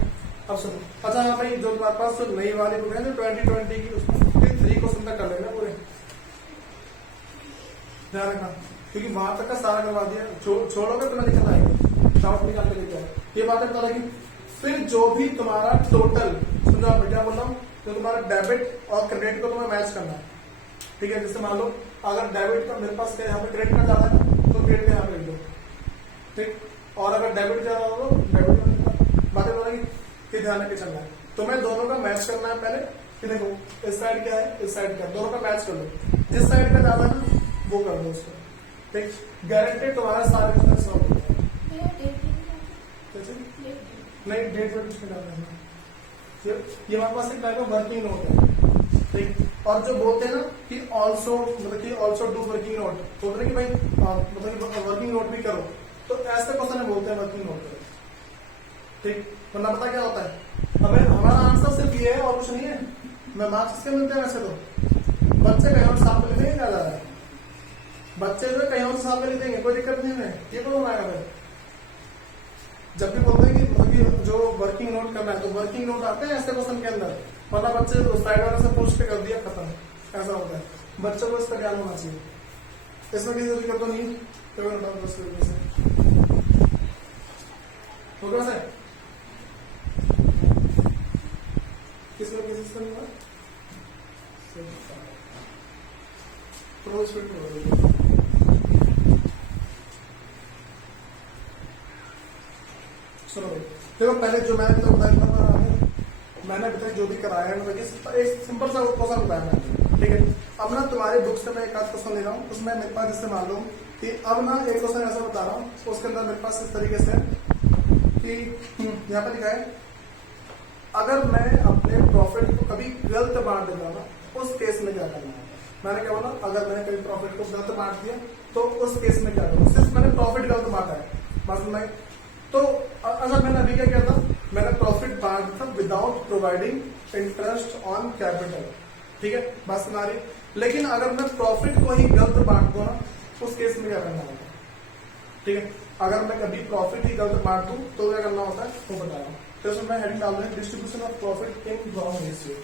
अब सुनो अच्छा यहाँ भाई जो तुम्हारे पास तो नई वाली बुक है जो 2020 की, उसमें 53 क्वेश्चन तक कर लेना पूरे, ध्यान रखना, क्योंकि वहां तक का सारा करवा दिया, छोड़ोगे तो मैं निकल आएगा, डाउट निकाल के लेके आए, ये बात है पता लगी। फिर जो भी तुम्हारा टोटल समझो मैं क्या बोल रहा हूँ, तो तुम्हारा डेबिट और क्रेडिट को तुम्हें मैच करना है, ठीक है। जैसे मान लो अगर डेबिट का मेरे पास यहाँ पे क्रेडिट का ज्यादा है तो क्रेडिट का यहाँ पे लिख दो, ठीक। और अगर डेबिट जा रहा हो तो डेबिट में बातें बोलेंगे कि ध्यान रख के चलना है। तुम्हें दोनों का मैच करना है पहले कि देखो इस साइड क्या है इस साइड क्या है, दोनों का मैच कर लो, जिस साइड का ज्यादा है वो कर दो उसको, ठीक। गारंटेड तुम्हारा सारे बिजनेस सॉल्व हो जाएगा। नहीं डेट वेट कुछ नहीं डालना है, ये हमारे पास एक टाइप ऑफ वर्किंग नोट है, ठीक। और जो बोलते हैं ना कि ऑल्सो मतलब कि ऑल्सो डू वर्किंग नोट, बोलते हैं कि भाई मतलब वर्किंग नोट भी करो, तो ऐसे क्वेश्चन बोलते हैं वर्किंग नोट करो, ठीक। वरना पता क्या होता है, हमें हमारा आंसर सिर्फ ये है और कुछ नहीं है। मैं मार्क्स किसके मिलते हैं वैसे तो बच्चे कहीं और साथ में लिखेंगे क्या जा रहा है, बच्चे जो कहीं और साथ में लिख देंगे कोई दिक्कत नहीं है, ये कौन बनाएगा फिर। जब भी बोलते हैं कि मतलब कि जो वर्किंग नोट करना है तो वर्किंग नोट आते हैं ऐसे क्वेश्चन के अंदर, वरना बच्चे साइड वाले से पूछ के कर दिया खत्म, ऐसा होता है। बच्चों को इसका ज्ञान होना चाहिए, इसमें किसी दिक्कत तो नहीं होगा सर, किसी से नहीं हुआ सुनो देखो, पहले जो मैंने तो बताया मैंने अभी तक जो भी कराया है एक सिंपल सा क्वेश्चन बताया मैंने, ठीक है। अब ना तुम्हारे बुक से मैं एक आध क्वेश्चन ले रहा हूँ, उसमें मेरे पास जैसे मान लो कि अब ना एक क्वेश्चन ऐसा बता रहा हूँ, उसके अंदर मेरे पास इस तरीके से कि यहाँ पर लिखा है अगर मैं अपने प्रॉफिट को कभी गलत बांट देता हूँ उस केस में क्या करना है। मैंने क्या बोला, अगर मैंने कभी प्रॉफिट को गलत बांट दिया तो उस केस में क्या करूँ, सिर्फ मैंने प्रॉफिट गलत बांटा है बस मैं, तो अगर मैंने अभी क्या किया था, मैंने प्रॉफिट बांटा था without providing interest on capital, ठीक है बात सुनारी। लेकिन अगर मैं प्रॉफिट को ही गलत बांट दूं ना उस केस में क्या करना होगा, ठीक है। अगर मैं कभी प्रॉफिट ही गलत बांट दूं तो क्या करना होता है वो बता रहा हूँ। तो इसमें मैं हेडिंग डाल रहा हूँ distribution of profit in wrong ratio.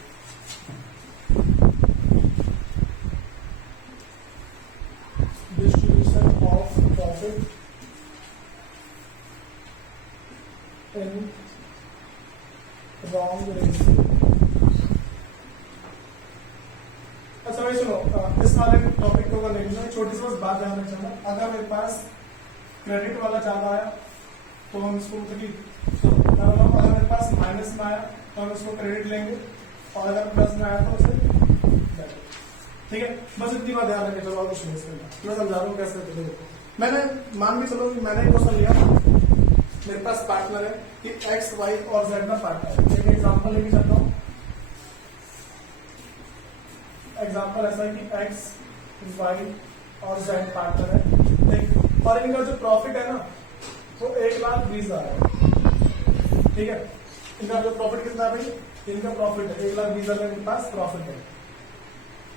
Distribution of profit in wrong ratio. अच्छा भाई सुनो, इस वाले टॉपिक को अगर नहीं छोटी सी बस बात ध्यान रखना, अगर मेरे पास क्रेडिट वाला ज्यादा आया तो हम इसको अगर मेरे पास माइनस में आया तो हम इसको क्रेडिट लेंगे, और अगर प्लस में आया तो उसे ठीक है। बस इतनी बात ध्यान रखें, चलो और कुछ नहीं इसमें मैं समझा रहा हूँ कैसे। देखो मैंने मान भी चलो कि मैंने एक क्वेश्चन लिया, मेरे पास पार्टनर है कि एक्स वाई और जेड का पार्टनर है। एक एग्जाम्पल लेके चलता हूँ, एग्जाम्पल ऐसा है कि एक्स वाई और जेड पार्टनर है, और इनका जो प्रॉफिट है ना वो 1,20,000 है, ठीक है। इनका जो प्रॉफिट कितना है भाई, इनका प्रॉफिट है 1,20,000 मेरे पास प्रॉफिट है,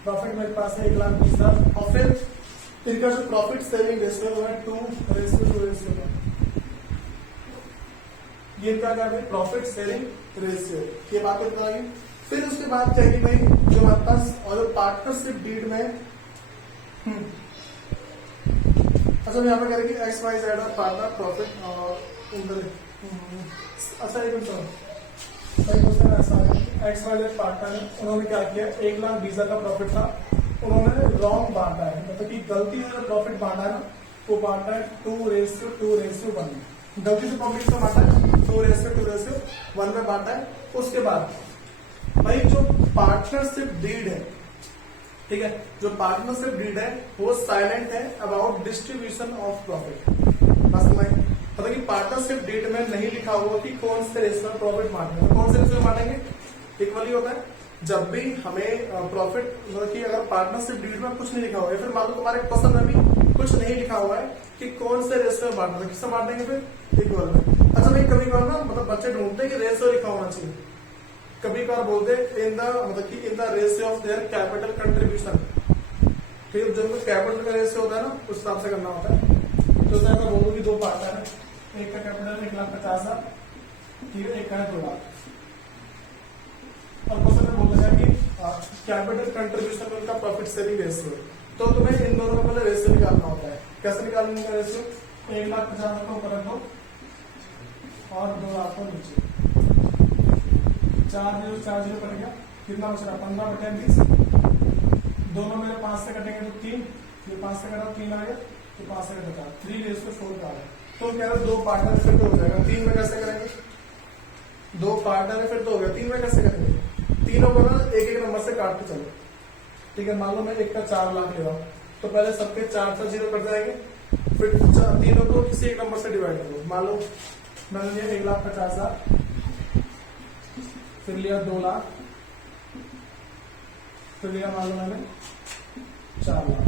प्रॉफिट मेरे पास है 1,20,000, और फिर इनका जो प्रॉफिट सेविंग रेशियो है 2:2 ये क्या है प्रॉफिट शेयरिंग रेशियो, ये बात बताएंगे। फिर उसके बाद चाहिए भाई जो हमारे पास और पार्टनरशिप डीड में अच्छा यहाँ पे करेंगे एक्स वाई जेड और पार्टनर प्रॉफिट और अच्छा एक मिनट क्वेश्चन ऐसा है, एक्स वाई जेड पार्टनर है, उन्होंने क्या किया 1,20,000 का प्रॉफिट था, उन्होंने रॉन्ग बांटा है, मतलब कि गलती से प्रॉफिट बांटा है ना वो बांटा है 2:1, गलती से प्रॉफिट को बांटा है 2:1 में बांटा है। उसके बाद भाई जो पार्टनरशिप डीड है, ठीक है, जो पार्टनरशिप डीड है वो साइलेंट है अबाउट डिस्ट्रीब्यूशन ऑफ प्रॉफिट। मतलब कि पार्टनरशिप डीड में नहीं लिखा हुआ कि कौन से रेशियो में प्रॉफिट बांटना है, कौन से रेशियो में बांटेंगे इक्वली होता है। जब भी हमें प्रॉफिट मतलब कि अगर पार्टनरशिप डीड में कुछ नहीं लिखा हुआ है, फिर मान लो तुम्हारे क्वेश्चन में भी कुछ नहीं लिखा हुआ है कि कौन से रेशियो में बांटना है, किससे बांटेंगे फिर इक्वल में। अच्छा भाई कभी कभार ना मतलब बच्चे ढूंढते हैं कि रेशियो लिखा होना चाहिए, कभी कभार बोलते इन द मतलब कि इन the ratio of their capital contribution, ठीक है, जो कैपिटल का रेशियो होता है ना उस हिसाब से करना होता है। तो ऐसा बोलो कि 2 पार्ट है, एक का कैपिटल 1,50,000, ठीक है, एक का है 2 लाख। और क्वेश्चन में बोलते हैं कि कैपिटल कंट्रीब्यूशन उनका प्रॉफिट शेयरिंग रेशियो, तो तुम्हें इन दोनों का पहले रेशियो निकालना होता है। कैसे निकालने का रेशियो, 1,50,000 को ऊपर रखो और 2 लाख को नीचे, 4 0 कट गया, कितना बच रहा 15/20, दोनों मेरे 5 से कटेंगे तो 3, ये 5 से कटा 3 आ गया, तो 5 से कटा 3:4 का आ गया। तो कह रहे दो पार्टनर है फिर तो हो जाएगा, 3 में कैसे करेंगे, 2 पार्टनर है फिर तो हो गया, 3 में कैसे करेंगे, तीनों को ना एक एक नंबर से काटते चलो। ठीक है, मान लो मैं एक का 4 लाख ले रहा हूँ, तो पहले सबके 4 से 0 कट जाएंगे, फिर तीनों को किसी एक नंबर से डिवाइड कर दो। मान लो मैंने लिया 1,50,000, फिर लिया 2 लाख, फिर लिया मान लो मैंने 4 लाख।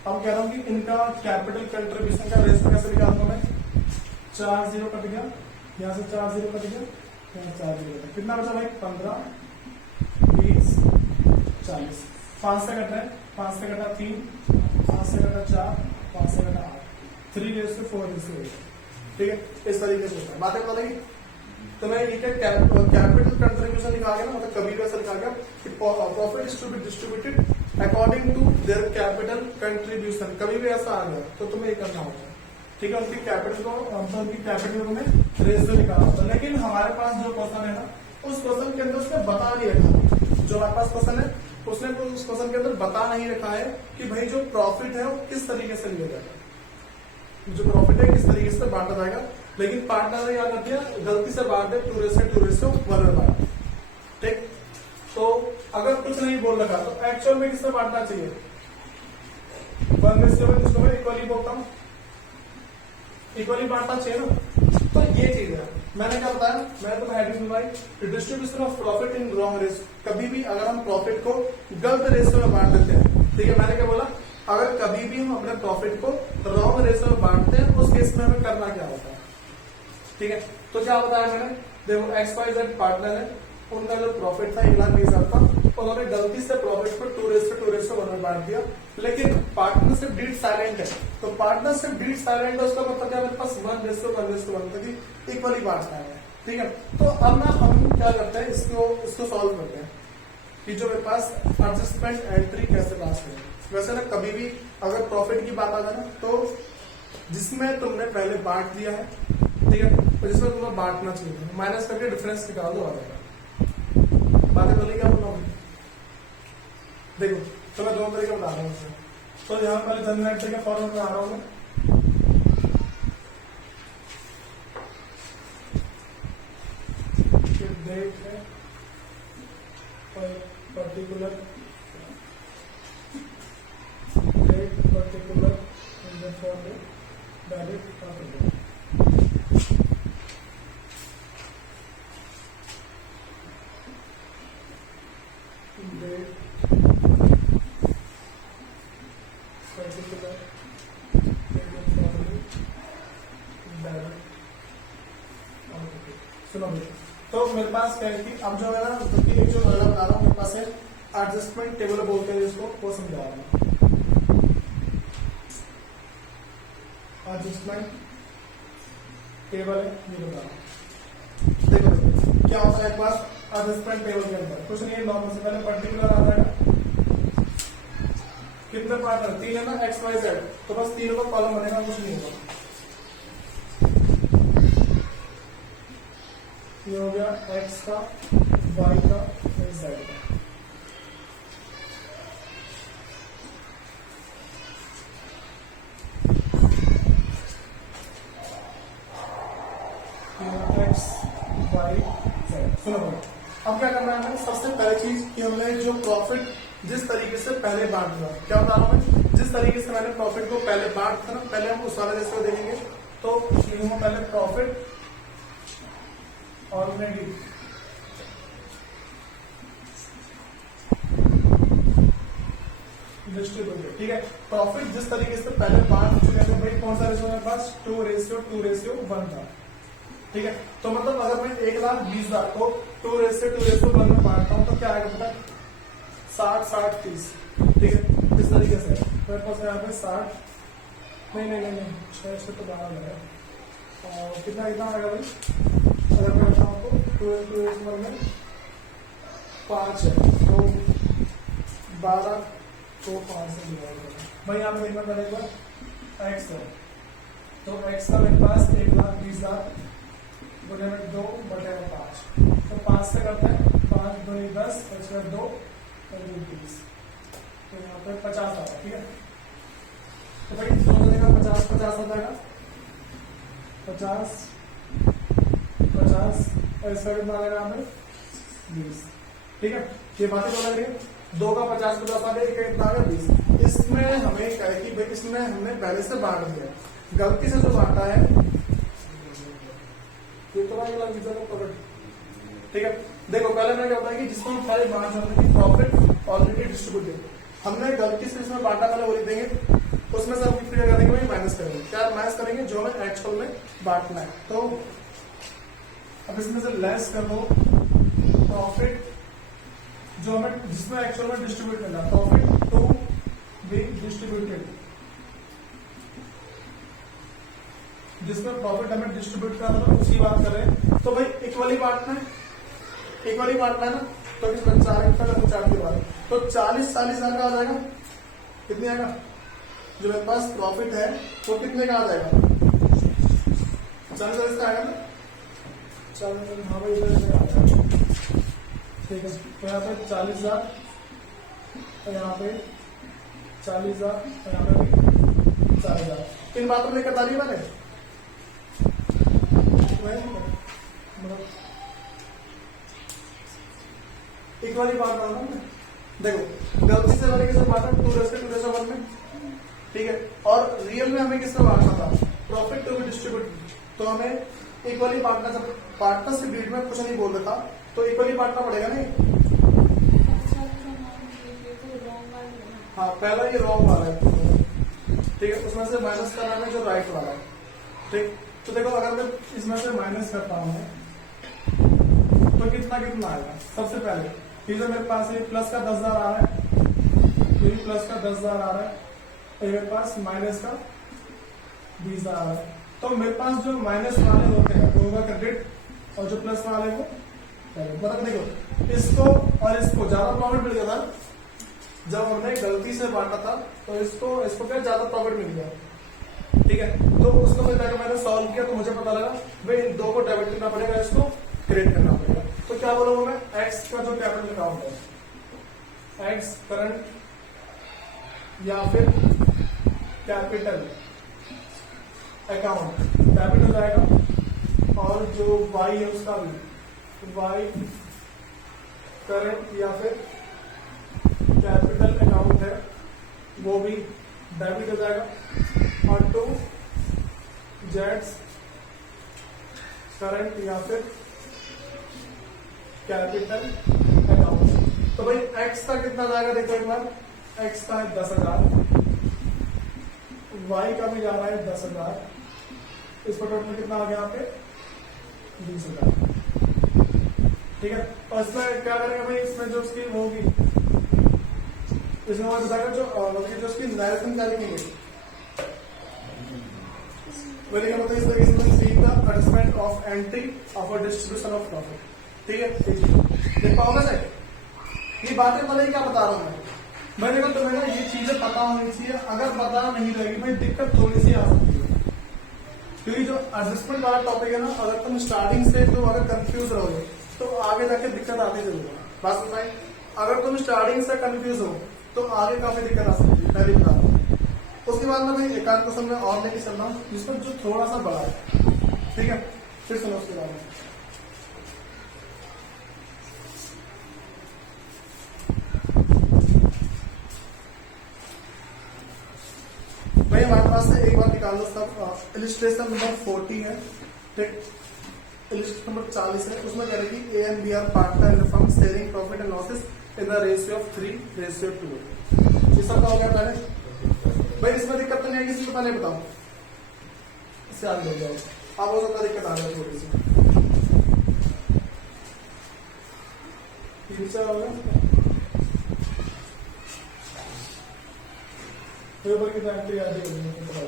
अब कह रहा हूं कि इनका कैपिटल कंट्रीब्यूशन का रेशियो कैसे निकालूंगा मैं, 4 0 कट गया, यहाँ से 4 0 कट गया, यहाँ 4 0 कट गया, कितना बचा भाई 15 20 40, 5 से कट रहा है, 5 से कटा 3, 5 से कटा 4, 5 से कटा 8, 3:4:8। ठीक है, इस तरीके से होता है, बातें पता लगी। तो मैं ये कैपिटल कंट्रीब्यूशन लिखा गया ना, मतलब कभी भी ऐसा लिखा गया कि profit is to be distributed according to their capital contribution, कभी भी ऐसा आ गया तो तुम्हें ये करना होगा। ठीक है, उनकी कैपिटल को में रेशियो निकालना होता है। लेकिन हमारे पास जो क्वेश्चन है ना, उस क्वेश्चन के अंदर उसने बता नहीं रखा, जो हमारे पास क्वेश्चन है उसने उस क्वेश्चन के अंदर बता नहीं रखा है कि भाई जो प्रॉफिट है वो किस तरीके से लिया जाएगा, जो प्रॉफिट है किस तरीके से बांटा जाएगा। लेकिन पार्टनर ने क्या कर दिया, गलती से बांट दे 2:1 में बांट। ठीक, तो अगर कुछ नहीं बोल रखा तो एक्चुअल में किससे बांटना चाहिए, 1:1, जिसको मैं इक्वली बोलता हूँ, इक्वली बांटना चाहिए ना। तो ये चीज है, मैंने क्या बताया, मैंने तुम्हें हेडिंग दिलवाई distribution of profit in wrong ratio. कभी भी अगर हम प्रॉफिट को गलत रेशियो में बांट देते हैं, ठीक है, मैंने क्या बोला, अगर कभी भी हम अपने प्रॉफिट को रॉन्ग रेशियो में बांटते हैं, उस केस में हमें करना क्या होता है। ठीक है, तो क्या बताया मैंने, देखो XYZ पार्टनर है, उनका जो प्रॉफिट था 1,20,000 था, उन्होंने गलती से प्रॉफिट को 2:1 में बांट दिया। लेकिन पार्टनरशिप डीड साइलेंट है, तो पार्टनरशिप डीड साइलेंट है, उसका मतलब क्या, मेरे पास 1:1 मतलब इक्वली बांटना है। ठीक है, तो अब ना हम क्या करते हैं, इसको सॉल्व करते हैं कि जो मेरे पास एडजस्टमेंट एंट्री कैसे पास करें। वैसे ना कभी भी अगर प्रॉफिट की बात आ जाए ना, तो जिसमें तुमने पहले बांट दिया है, ठीक है, तो जिसमें तुम्हें बांटना चाहिए था, माइनस करके डिफरेंस निकाल दो, आ जाएगा। बातें बोली क्या बोल रहा हूँ, देखो तो मैं 2 तरीके बता रहा हूँ। तो यहाँ पहले जनरल एंट्री का फॉर्मूला बना रहा हूँ मैं, डेट है particular date particular in the formula valid सुनो। तो मेरे पास क्या है कि अब जो है ना, एक जो अगला बता रहा हूँ, मेरे पास है एडजस्टमेंट टेबल बोलते हैं जिसको, वो समझा रहा हूँ। एडजस्टमेंट टेबल है, ये बता रहा हूँ। देखो क्या होता है, एक बार एडजस्टमेंट टेबल के अंदर कुछ नहीं है, नॉर्मल से पहले पर्टिकुलर आता है, कितने पार्टनर 3 है ना, XYZ, तो बस 3 का कॉलम बनेगा, कुछ नहीं होगा। ये हो गया X का, Y का, Z का। X, Y, Z। सुनो, अब क्या करना है, सबसे पहले चीज कि हमने जो प्रॉफिट जिस तरीके से पहले बांट दिया, क्या बता रहा हूं मैं, जिस तरीके से मैंने प्रॉफिट को पहले बांट था ना, पहले हम उस वाले जैसे देखेंगे। तो लिखूंगा पहले प्रॉफिट ऑलरेडी डिस्ट्रीब्यूटेड। ठीक है, प्रॉफिट जिस तरीके से पहले बांट चुके थे भाई, कौन सा रेशियो मेरे पास 2:1 था। ठीक है, तो मतलब अगर मैं 1,20,000 को 2:1 में बांटता हूं तो क्या आएगा पता, 60-60-30। ठीक है, इस तरीके से मेरे पास यहाँ पे 60 नहीं 6 से तो 12 है, और कितना आएगा भाई, अगर मैं बताऊँ तो 2:1 में 5 है, तो 12 को 5 से डिवाइड करें भाई, यहाँ पे कितना करेगा X है, तो X का मेरे पास 1,20,000 गुणे में 2/5, तो 5 से करते हैं, 5 2 10, 2 30, तो यहाँ पे 50 आ रहा है। ठीक है, तो भाई दोनों जगह 50-50 आ जाएगा, 50-50 और इसका कितना आ जाएगा हमें 20। ठीक है, ये बातें तो लग रही है। 2 का 50-50 आ गया, एक कितना आ गया 20। इसमें हमें क्या है कि भाई इसमें हमने पहले से बांट दिया, गलती से जो बांटा है ये तो पकड़। ठीक है, देखो पहले में क्या होता है कि जिसको हम पहले बांट सकते हैं प्रॉफिट ऑलरेडी डिस्ट्रीब्यूटेड, हमने गलती से इसमें बांटा पहले वो लिख देंगे, उसमें से हम फिर कर देंगे माइनस करेंगे, क्या माइनस करेंगे जो हमें एक्चुअल में बांटना है। तो अब इसमें से लेस कर दो प्रॉफिट जो हमें जिसमें एक्चुअल में डिस्ट्रीब्यूट करना, प्रॉफिट टू बी डिस्ट्रीब्यूटेड, जिसमें प्रॉफिट हमें डिस्ट्रीब्यूट करना है उसी बात कर रहे हैं। तो भाई इक्वली बांटना है, इक्वली बांटना है ना, तो इसमें 4 के बाद तो 40-40 हजार का आ जाएगा। कितने आएगा जो मेरे पास प्रॉफिट है वो कितने का आ जाएगा, 40-40 का आएगा ना, 40। हाँ भाई इधर आ जाएगा। ठीक है, तो यहाँ पे 40,000 और यहाँ पे 40,000 और यहाँ पे भी 4,000। इन बातों में दिक्कत आ रही है मैंने मतलब इक्वली बांट रहा हूँ। देखो गलती से मैंने किसमें बांटा 2:1 में, ठीक है, और रियल में हमें किसमें बांटना था प्रॉफिट टू बी डिस्ट्रीब्यूट, तो हमें इक्वली बांटना था। पार्टनर्स के बीच में कुछ नहीं बोल रहा था, तो इक्वली बांटना पड़ेगा नहीं। हाँ पहला ये रॉन्ग वाला है, ठीक है, उसमें से माइनस करना है जो राइट वाला है। ठीक, तो देखो अगर मैं इसमें से माइनस करता हूं तो कितना कितना आएगा। सबसे पहले जो मेरे पास ये प्लस का 10,000 आ रहा है, ये प्लस का 10,000 आ रहा है, और मेरे पास माइनस का 20,000 आ रहा है। तो मेरे पास जो माइनस वाले होते हैं वो होगा क्रेडिट, और जो प्लस वाले वो मतलब देखो इसको और इसको ज्यादा प्रॉफिट मिल गया था जब हमने गलती से बांटा था, तो इसको क्या ज्यादा प्रॉफिट मिल गया। ठीक है, तो उसको फिर मैंने सॉल्व किया तो मुझे पता लगा भाई इन 2 को डेबिट करना पड़ेगा, इसको क्रेडिट करना पड़ेगा। तो क्या बोलूंगा मैं, एक्स का जो कैपिटल अकाउंट है, एक्स करंट या फिर कैपिटल अकाउंट, कैपिटल आएगा, और जो वाई है उसका भी वाई करंट या फिर कैपिटल अकाउंट है वो भी डेबिट हो जाएगा, और 2 जेड्स करंट या फिर कैपिटल अकाउंट। तो भाई एक्स का कितना जाएगा देखो एक बार, एक्स का है 10,000, वाई का भी जा रहा है 10,000, इस पर टोटल कितना आ गया यहाँ पे 20,000। ठीक है, और इसमें क्या करेंगे भाई, इसमें जो उसकी होगी इसमें और बताएगा जो उसकी नैरेशन क्या लिखेंगे, वो लिखा मतलब इस तरीके से see the adjustment of entry of a distribution of profit. ठीक है, देख पाओगे सर ये बातें पता ही क्या बता रहा हूँ मैं देखो तुम्हें ये चीजें पता होनी चाहिए, अगर पता नहीं रहेगी भाई दिक्कत थोड़ी सी आ सकती है, क्योंकि जो एडजस्टमेंट वाला टॉपिक है ना, अगर तुम स्टार्टिंग से तो अगर कंफ्यूज रहोगे तो आगे जाके दिक्कत आती जरूर है। बात समझ, अगर तुम स्टार्टिंग से कंफ्यूज हो तो आगे काफी दिक्कत आ सकती है, पहली बात। उसके बाद में भाई एक आध क्वेश्चन में और लेके चल रहा हूँ जिसको जो थोड़ा सा बड़ा है। ठीक है, फिर सुनो उसके बाद में। भाई हमारे पास से एक बार निकाल लो सब, इलिस्ट्रेशन नंबर 40 है, ठीक, इलिस्ट्रेशन नंबर 40 है, उसमें कह रहे कि A and B are partner in firm sharing profit and losses in the ratio of 3:2। ये सब का हो गया पहले भाई, इसमें दिक्कत तो नहीं आएगी, इसको पहले बताओ, इससे आगे हो जाओ। आप हो सकता दिक्कत आ जाए थोड़ी सी, ऊपर की तरफ याद ही करनी है, पता है।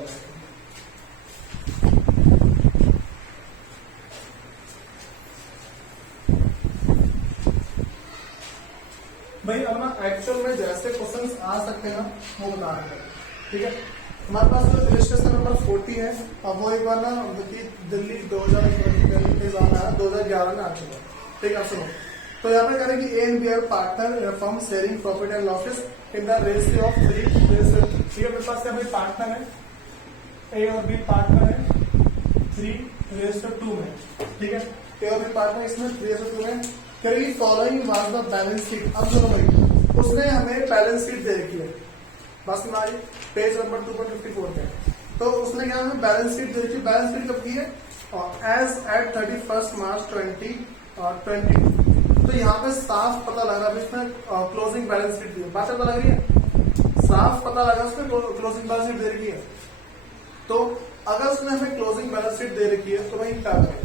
भाई अब ना एक्चुअल में जैसे क्वेश्चंस आ सकते हैं ना वो बता रहे हैं। ठीक है, हमारे पास जो रजिस्ट्रेशन नंबर 40 है, अब वो एक बार ना दिल्ली 2011 में आ चुका है। ठीक है, सुनो, तो यहाँ पे करें कि A and B are partner firm sharing profit and losses in the ratio of 3:2। ठीक है, मेरे पास क्या भाई पार्टनर है, ए और बी पार्टनर है 3:2 में, ठीक है, ए और बी पार्टनर इसमें 3:2 में। करीब following was the balance sheet. अब सुनो भाई, उसने हमें बैलेंस शीट दे रखी है, बस हमारी पेज नंबर 2.54 पे, तो उसने क्या हमें बैलेंस शीट दे रखी है। बैलेंस शीट कब की है? एज एट 31 मार्च 2022। तो यहाँ पे साफ पता लग रहा है इसमें क्लोजिंग बैलेंस शीट दी है, बात पता लग रही है, साफ पता लगा उसमें क्लोजिंग बैलेंस शीट दे रखी है। तो अगर उसने हमें क्लोजिंग बैलेंस शीट दे रखी है तो भाई क्या करें?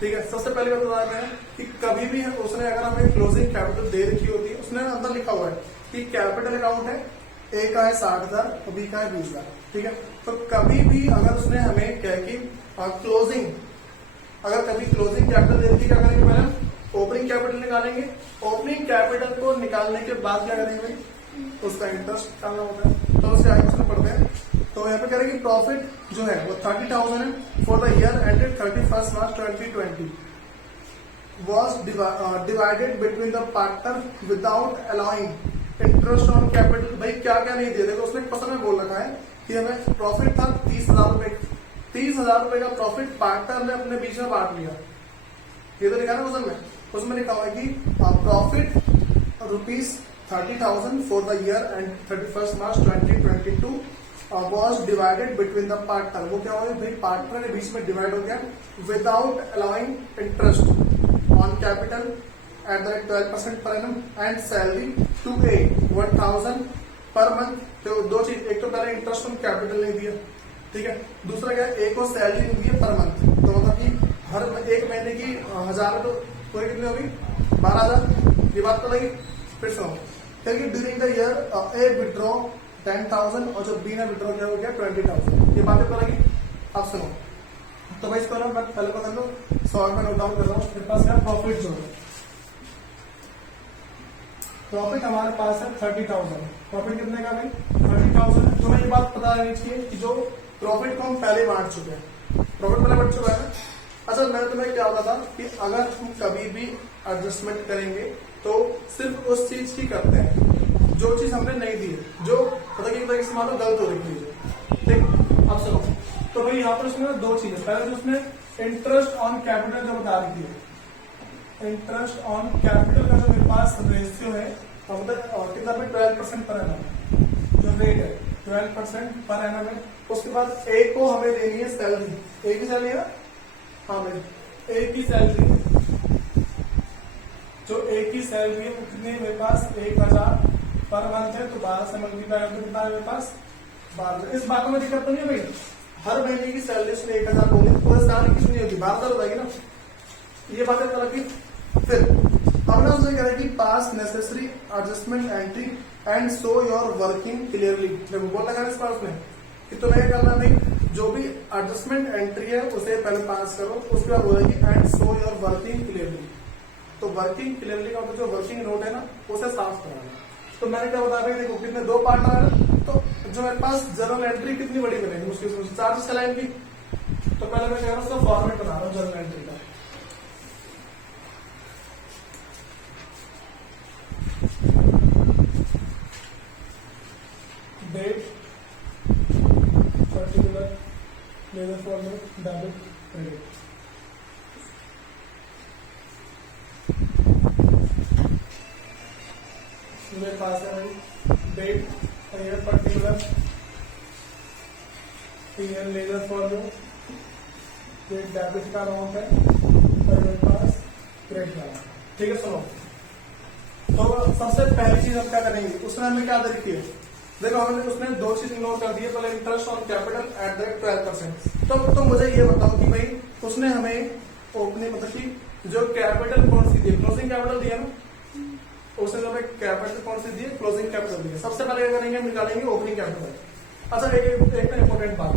ठीक है, सबसे पहले बात बता रहे हैं कि कभी भी उसने अगर हमें क्लोजिंग कैपिटल दे रखी होती है, उसने अंदर लिखा हुआ है कि कैपिटल अकाउंट है, ए का है 60,000 और बी का है 20,000, ठीक है। तो कभी भी अगर उसने हमें क्या कि क्लोजिंग, अगर कभी क्लोजिंग कैपिटल दे रखी, क्या करेंगे? पहले ओपनिंग कैपिटल निकालेंगे, ओपनिंग कैपिटल को निकालने के बाद क्या करेंगे? उसका इंटरेस्ट निकालना होता है, तो उससे आगे उसमें पढ़ते हैं। तो यहाँ पे करेंगे प्रॉफिट जो है वो 30,000 है for the year ended 31 March 2020 was divided between the partner without allowing interest on capital। भाई क्या क्या नहीं दे रहे, तो उसने पसंद में बोल रखा है कि हमें प्रॉफिट था 30,000 रुपए, 30,000 रुपए का प्रॉफिट पार्टनर ने अपने बीच में बांट लिया, ये तो लिखा है ना उसमें लिखा हुआ है कि profit ₹30,000 for the year and 31 March 2022 was divided between the partner। वो क्या हुआ भाई? पार्टनर के बीच में डिवाइड हो गया without allowing interest on capital at the rate 12% per annum and salary to A 1,000 per month. तो दो चीज, एक तो पहले इंटरेस्ट ऑन कैपिटल नहीं दिया, ठीक है, दूसरा क्या है, एक को सैलरी नहीं दी पर मंथ, तो मतलब कि हर एक महीने की 1,000 तो पूरी कितनी होगी? 12,000। ये बात तो लगी। फिर सुनो, during the year A withdraw 10,000 और जो बी ने विड्रॉ किया हो गया 20,000। ये बातें तो लगी। अब सुनो, तो भाई इसको ना मैं पहले को कर लो, सॉल्व में नोट डाउन कर रहा हूँ। मेरे पास है प्रॉफिट जो है, प्रॉफिट हमारे पास है 30,000। प्रॉफिट कितने का भाई? 30,000। तो मैं ये बात पता रहनी चाहिए कि जो प्रॉफिट को हम पहले बांट चुके हैं, प्रॉफिट पहले बढ़ चुका है ना। अच्छा, मैंने तुम्हें क्या बोला था कि अगर हम कभी भी एडजस्टमेंट करेंगे तो सिर्फ उस चीज की करते हैं जो चीज हमने नहीं दी है, जो मतलब एक मान लो गलत हो रही है, ठीक। अब सुनो, तो भाई यहाँ पर उसमें दो चीजें, पहले तो उसने इंटरेस्ट ऑन कैपिटल जो बता रही है, इंटरेस्ट ऑन कैपिटल का जो मेरे पास रेशियो है मतलब कितना पे 12% पर एनम जो रेट है 12% पर एनम है। उसके बाद ए को हमें देनी है सैलरी, ए की सैलरी है, हाँ भाई ए की सैलरी, जो ए की सैलरी है वो कितनी है मेरे पास? 1,000 पर मंथ है, तो 12 से मल्टीप्लाई करके कितना है मेरे पास? 12। इस बात में दिक्कत तो नहीं है भाई, हर महीने की सैलरी उसने 1,000 बोली, पूरे साल की कितनी होगी? 12,000 हो जाएगी ना। ये बातें पता लगी। फिर हमने उसने कहा कि पास necessary adjustment entry and show your working clearly. देखो बोल लगा इस पास में कि तुम्हें क्या करना भाई, जो भी एडजस्टमेंट एंट्री है उसे पहले पास करो, उसके बाद बोलेगी and show your working clearly. तो वर्किंग क्लियरली का जो वर्किंग नोट है ना उसे साफ कराना। तो मैंने क्या बताया, देखो कितने दो पार्टनर है, तो जो मेरे पास जर्नल एंट्री कितनी बड़ी बनेगी मुश्किल से चार्जेस चलाएं की। तो पहले मैं कह रहा हूँ उसका फॉर्मेट बना रहा हूँ जर्नल एंट्री का। Date, particular, ledger format, debit, credit. मेरे पास है भाई date, year, particular, year, ledger format, date debit का अमाउंट है और मेरे पास क्रेडिट का अमाउंट, ठीक है। सुनो, तो सबसे पहली चीज हम क्या करेंगे, उसने हमें क्या दे रखी है? देखो हमने उसने दो चीज नोट कर दी है, पहले interest on capital at the rate 12%। तो मुझे ये बताओ कि भाई उसने हमें ओपनिंग मतलब कि जो कैपिटल कौन सी दी है? क्लोजिंग कैपिटल दी है ना, उसने जो कैपिटल कौन सी दी है? क्लोजिंग कैपिटल दी है। सबसे पहले क्या करेंगे, हम निकालेंगे ओपनिंग कैपिटल। अच्छा, एक इंपॉर्टेंट बात,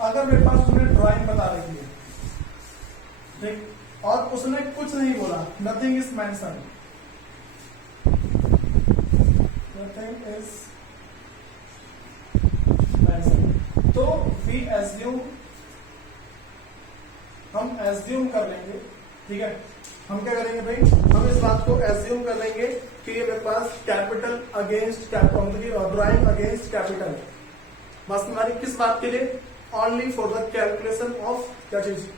अगर मेरे पास उसने ड्राइंग बता रही है, ठीक, और उसने कुछ नहीं बोला, nothing is mention, nothing is mention, तो वी एज्यूम, हम एज्यूम कर लेंगे, ठीक है, हम क्या करेंगे भाई, हम इस बात को एज्यूम कर लेंगे कि ये मेरे पास capital against drawing against capital है। बस हमारी किस बात के लिए, only for the calculation of क्या चीज,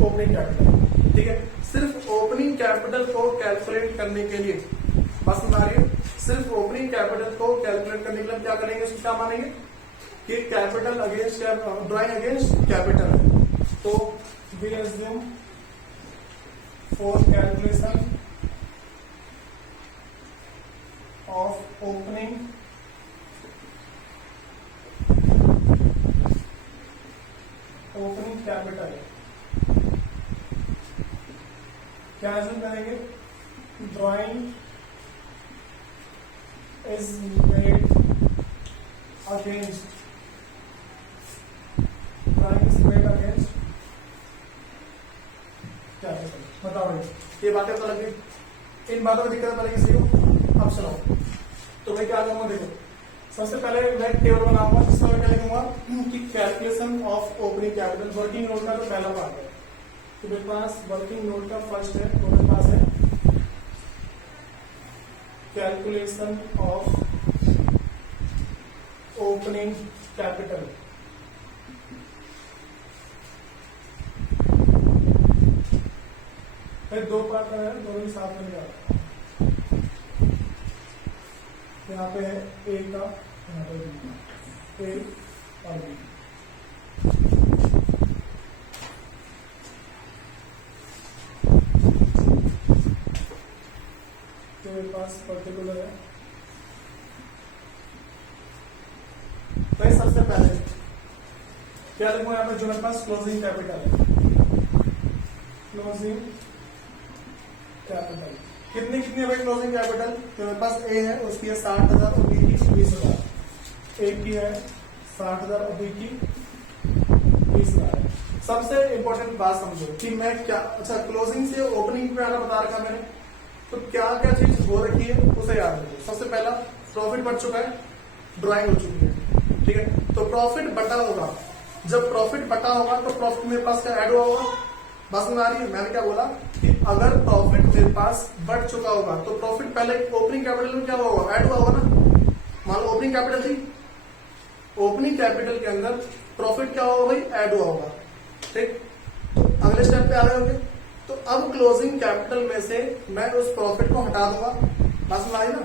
ओपनिंग कैपिटल। ठीक है, सिर्फ ओपनिंग कैपिटल को कैलकुलेट करने के लिए, बस हमारी सिर्फ ओपनिंग कैपिटल को कैलकुलेट करने के लिए क्या करेंगे, उसको क्या मानेंगे कि capital against drawing against capital है। तो we assume for calculation of opening capital क्या एज्यूम करेंगे, drawing is made against capital. बताओ भाई, ये बातें पता लगी, इन बातों में दिक्कत पता लगी किसी को? अब सुनो, तो मैं क्या करूंगा, देखो सबसे पहले मैं टेबल बनाऊंगा जिसमें मैं क्या लिखूंगा कि calculation of opening capital. Working note का तो पहला पार्ट है, तो मेरे पास वर्किंग नोट का फर्स्ट है, तो मेरे पास है कैलकुलेशन ऑफ ओपनिंग कैपिटल। फिर दो पार्ट है, दोनों ही साथ में जाता है। यहाँ पे है ए का, यहाँ पे बी का, ए और बी। तो मेरे पास पर्टिकुलर है भाई। सबसे पहले क्या लिखूंगा यहाँ पे, जो मेरे पास क्लोजिंग कैपिटल है, क्लोजिंग कैपिटल कितनी कितनी है भाई क्लोजिंग कैपिटल? तो मेरे पास ए है, उसकी है 60,000 और बी की 20,000। ए की है 60,000 और बी की 20,000। सबसे इंपॉर्टेंट बात समझो कि मैं क्या, अच्छा क्लोजिंग से ओपनिंग पे आना बता रखा मैंने, तो क्या क्या चीज हो रखी है उसे याद रखो। सबसे पहला प्रॉफिट बढ़ चुका है, ड्राइंग हो चुकी है, ठीक है। तो प्रॉफिट बटा होगा, जब प्रॉफिट बटा होगा तो प्रॉफिट मेरे पास क्या ऐड हुआ होगा, बस में आ रही है। मैंने क्या बोला कि अगर प्रॉफिट मेरे पास बढ़ चुका होगा तो प्रॉफिट पहले ओपनिंग कैपिटल में क्या हुआ होगा, ऐड हुआ होगा ना। मान लो ओपनिंग कैपिटल थी, ओपनिंग कैपिटल के अंदर प्रॉफिट क्या होगा भाई, ऐड हुआ होगा, ठीक। तो अगले स्टेप पे आ गए होंगे, तो अब क्लोजिंग कैपिटल में से मैं उस प्रॉफिट को हटा दूंगा, बस में आई ना।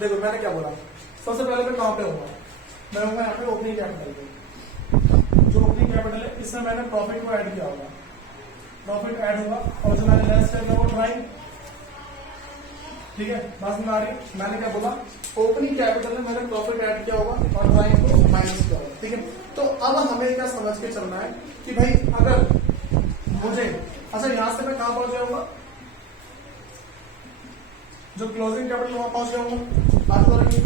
देखो मैंने क्या बोला, सबसे पहले मैं कहां पे होगा, मैं होगा यहाँ पे ओपनिंग कैपिटल पे। जो ओपनिंग कैपिटल है इसमें मैंने प्रॉफिट को ऐड किया होगा, प्रॉफिट ऐड होगा, और जो मैंने लेस स्टेप है वो ड्राइंग, ठीक है। बस में आ रही, मैंने क्या बोला, ओपनिंग कैपिटल में मैंने प्रॉफिट ऐड किया होगा और ड्राइंग को माइनस किया होगा, ठीक है। तो अब हमें क्या समझ के चलना है कि भाई अगर मुझे, अच्छा यहां से मैं कहां पहुंच जाऊंगा, जो क्लोजिंग कैपिटल वहां पहुंच जाऊंगा। बात हो रही है,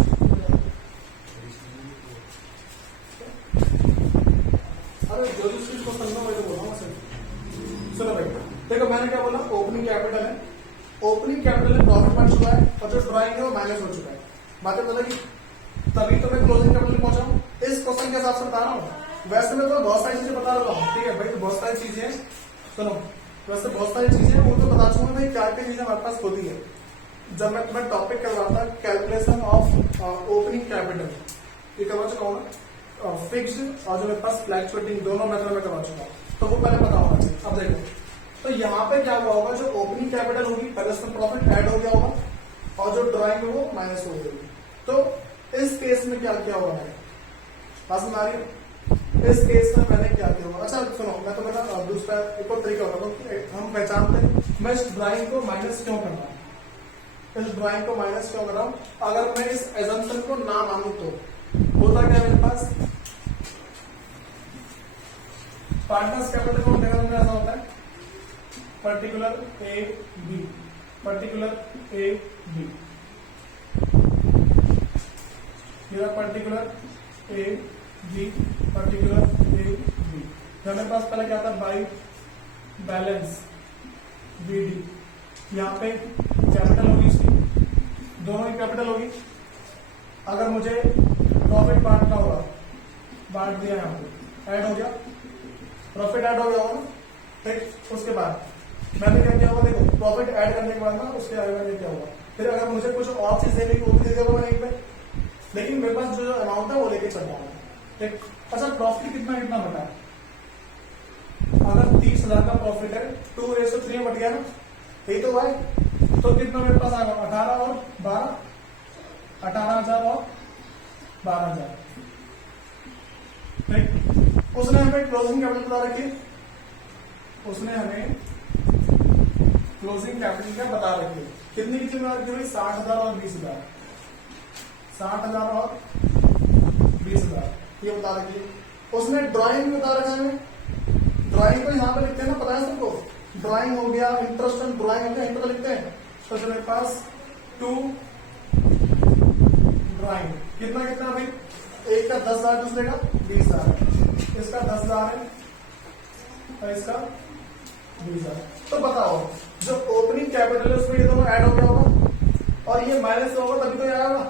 अरे जो जिस चीज को समझो मैं तो बोल रहा हूँ। सुनो भाई, देखो मैंने क्या बोला, ओपनिंग कैपिटल है, ओपनिंग कैपिटल में प्रॉफिट बढ़ चुका है और जो ड्राइंग है वो माइनस हो चुका है। बातें बताइए, तभी तो मैं क्लोजिंग कैपिटल पहुंचा हूं। इस क्वेश्चन के हिसाब से बता रहा हूँ, वैसे मैं तो बहुत सारी चीजें बता रहा हूँ, ठीक है भाई। तो बहुत सारी चीजें सुनो, वैसे बहुत सारी चीजें वो तो बता चुका भाई, क्या क्या चीजें हमारे पास होती है। जब मैं तुम्हें टॉपिक करवाता कैलकुलेशन ऑफ ओपनिंग कैपिटल, ये करवा चुका हूँ, फिक्स्ड और जो मेरे पास फ्लैक्चुएटिंग, दोनों मेथड में करवा चुका हूँ, तो वो पहले पता होना चाहिए। अब देखो, तो यहाँ पे क्या हुआ होगा, जो ओपनिंग कैपिटल होगी पहले उसमें प्रॉफिट ऐड हो गया होगा और जो ड्राइंग है वो माइनस हो गई। तो इस केस में क्या क्या हो रहा है, बस हमारी इस केस में मैंने क्या किया होगा। अच्छा सुनो, मैं तो मेरा दूसरा एक और तरीका होता है, हम पहचानते हैं मैं इस ड्राइंग को माइनस क्यों कर रहा हूँ, इस ड्राइंग को माइनस क्यों कर रहा हूँ। अगर मैं इस एजम्पशन को ना मानू तो होता क्या मेरे पास, पार्टनर्स कैपिटल को में ऐसा होता है particular A B, particular A B, मेरा particular A B, particular A B. मेरे पास पहले क्या था, बाई बैलेंस बी डी, यहाँ पे कैपिटल होगी इसकी, दोनों ही कैपिटल होगी। अगर मुझे प्रॉफिट बांटना होगा, बांट दिया, यहाँ पे ऐड हो गया, प्रॉफिट ऐड हो गया होगा, ठीक। उसके बाद मैंने क्या किया होगा, देखो प्रॉफिट ऐड करने के बाद ना उसके आगे मैंने क्या होगा, फिर अगर मुझे कुछ और चीज देने की वो भी दे देगा मैंने एक पे, लेकिन मेरे पास जो अमाउंट है वो लेके चल रहा हूँ। ठीक, अच्छा प्रॉफिट कितना कितना बटा है, अगर 30,000 का प्रॉफिट है 2:3 बट गया ना, यही तो हुआ है, तो कितना मेरे पास आएगा 18 और 12, 18,000 और 12,000। ठीक, उसने हमें क्लोजिंग कैपिटल बता रखी, उसने हमें क्लोजिंग कैपिटल क्या बता रखी है, कितनी कितनी बता रखी है, 60,000 और 20,000, 60,000 और 20,000 ये बता रखी है। उसने ड्राइंग भी बता रखा है, ड्राइंग को यहाँ पे लिखते हैं ना, पता है सबको, ड्राइंग हो गया, इंटरेस्ट ऑन ड्राइंग हो गया, इंटर लिखते हैं। तो मेरे पास 2 ड्राइंग कितना कितना भाई, एक का 10,000, दूसरे का 20,000, इसका 10,000 है और इसका 20,000। तो बताओ जो ओपनिंग कैपिटल है उसमें ये दोनों ऐड हो गया होगा और ये माइनस होगा तभी तो ये आएगा।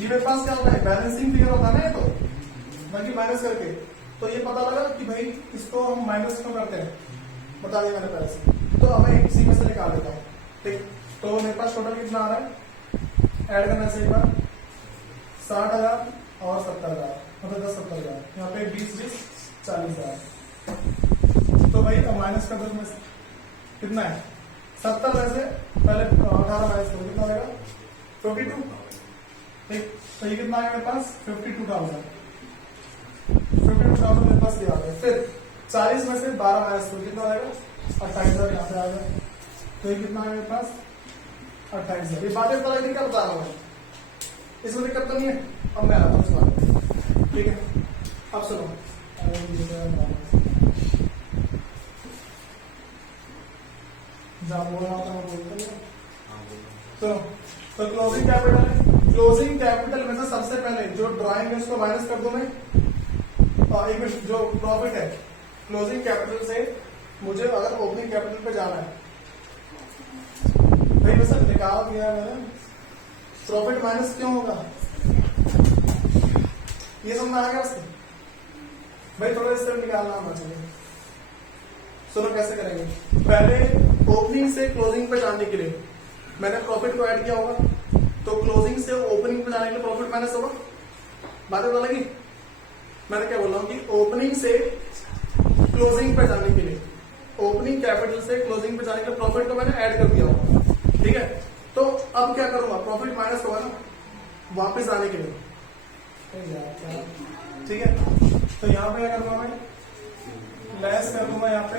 ये मेरे पास क्या होता है, बैलेंसिंग फिगर होता है ना, ये तो बाकी माइनस करके, तो ये पता लगा कि भाई इसको हम माइनस क्यों करते हैं, बता दिया मैंने पहले से, तो अब मैं इसी में से निकाल देता हूँ। ठीक, तो मेरे पास टोटल कितना आ रहा है, ऐड करने से एक बार 60,000 और 70,000, मतलब 10-70,000, यहाँ पे 20-20 40,000। तो भाई अब माइनस कर दो में से कितना है, 70 में से पहले 18 माइनस करो, कितना आएगा 52। ठीक, तो ये कितना आएगा मेरे पास 52,000 मेरे पास ये आ गया। फिर 40 में से 12 माइनस करो, कितना आएगा 28,000, यहाँ पे आ गया। तो ये कितना है मेरे पास 28,000। ये बातें पता नहीं क्या बता रहा हूँ, इसमें दिक्कत तो नहीं है। अब मैं आता हूँ इस बात, ठीक है, अब सुनो, तो क्लोजिंग कैपिटल है, क्लोजिंग कैपिटल में से सबसे पहले जो ड्राइंग है उसको माइनस कर दूं मैं, और एक मिनट, जो प्रॉफिट है क्लोजिंग कैपिटल से मुझे अगर ओपनिंग कैपिटल पे जाना है, भाई वैसे निकाल दिया मैंने, प्रॉफिट माइनस क्यों होगा, ये समझ आएगा उसको, भाई थोड़ा इस तरह निकालना आना चाहिए। सुनो कैसे करेंगे, पहले ओपनिंग से क्लोजिंग पे जाने के लिए मैंने प्रॉफिट को ऐड किया होगा, तो क्लोजिंग से ओपनिंग पे जाने के लिए प्रॉफिट माइनस होगा, बात पता लगी। मैंने क्या बोल रहा हूं कि ओपनिंग से क्लोजिंग पे जाने के लिए, ओपनिंग कैपिटल से क्लोजिंग पे जाने के लिए प्रॉफिट को मैंने ऐड कर दिया होगा, ठीक है। तो अब क्या करूंगा, प्रॉफिट माइनस होगा ना वापस आने के लिए, ठीक है। तो यहां पे क्या करूंगा मैं, लेस कर दूंगा यहाँ पे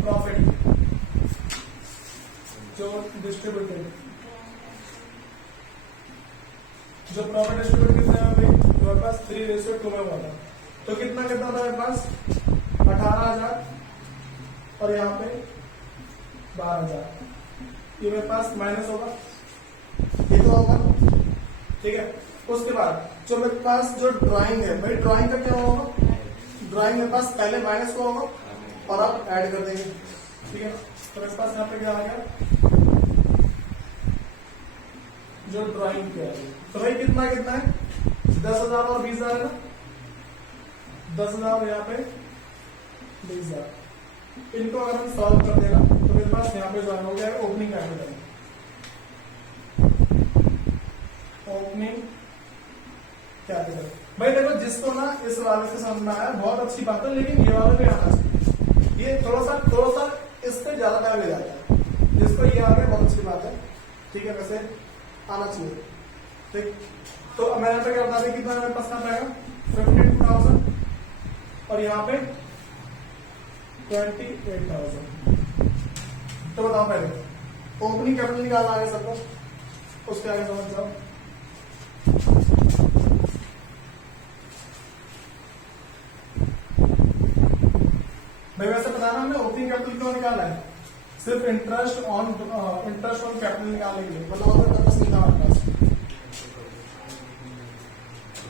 प्रॉफिट जो डिस्ट्रीब्यूटेड, जो प्रॉफिट डिस्ट्रीब्यूट कितने में भाई, मेरे पास 3:2 में हुआ था, तो कितना कितना था मेरे पास 18,000 और यहाँ पे 12,000, ये मेरे पास माइनस होगा, ये तो होगा, ठीक है। उसके बाद जो मेरे पास जो ड्राइंग है, भाई ड्राइंग का क्या होगा, ड्राइंग मेरे पास पहले माइनस को होगा और अब ऐड कर देंगे, ठीक है। तो मेरे पास यहाँ पे क्या आ गया, जो ड्राइंग क्या है, तो भाई कितना कितना है 10,000 और 20,000 है ना, 10,000 यहाँ पे 20,000, इनको अगर हम सॉल्व कर देना तो मेरे पास यहाँ पे जो हो गया है ओपनिंग कैपिटल, ओपनिंग कैपिटल। भाई देखो जिसको ना इस वाले से समझ में आया बहुत अच्छी बात है, लेकिन ये वाला भी आना चाहिए, ये थोड़ा सा इस पे ज्यादा टाइम ले जाता है, जिसको ये आ गया बहुत अच्छी बात है, ठीक है, वैसे आना चाहिए, ठीक। तो अब मैं यहाँ पे क्या बता दें कितना मेरे पास कहाँ आएगा 52,000 और यहाँ पे 28,000। तो बताओ पहले ओपनिंग कैपिटल निकालना आगे सबको, उसके आगे समझ जाओ। भाई वैसे बताना हमने ओपनिंग कैपिटल क्यों निकाला है, सिर्फ इंटरेस्ट ऑन कैपिटल निकालने के लिए, मतलब अगर पर्पस नहीं था हमारे पास,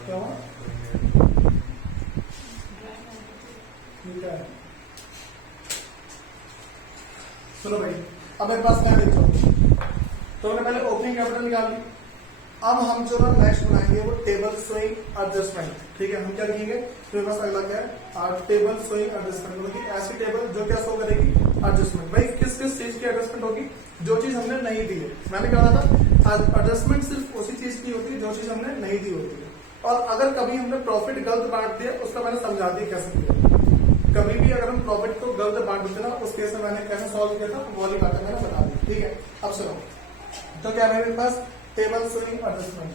क्या हुआ ठीक है। चलो भाई अब मेरे पास क्या देखो, तो मैंने पहले ओपनिंग कैपिटल निकाल ली, अब हम जो ना नेक्स्ट बनाएंगे वो टेबल शोइंग एडजस्टमेंट। ठीक है, हम क्या लिखेंगे, तो बस अगला क्या है, टेबल शोइंग एडजस्टमेंट, मतलब कि ऐसी टेबल जो क्या शो करेगी, एडजस्टमेंट। भाई किस किस चीज की एडजस्टमेंट होगी, जो चीज हमने नहीं दी है। मैंने कहा था एडजस्टमेंट सिर्फ उसी चीज की होती है जो चीज हमने नहीं दी होती है। और अगर कभी हमने प्रॉफिट गलत बांट दिया, उसका मैंने समझा दिया कैसे किया। कभी भी अगर हम प्रॉफिट को गलत बांट देते ना, उस केस में मैंने कैसे सॉल्व किया था, वो वाली बातें मैंने बता दी। ठीक है, अब सुनो, तो क्या है मेरे पास, table showing adjustment,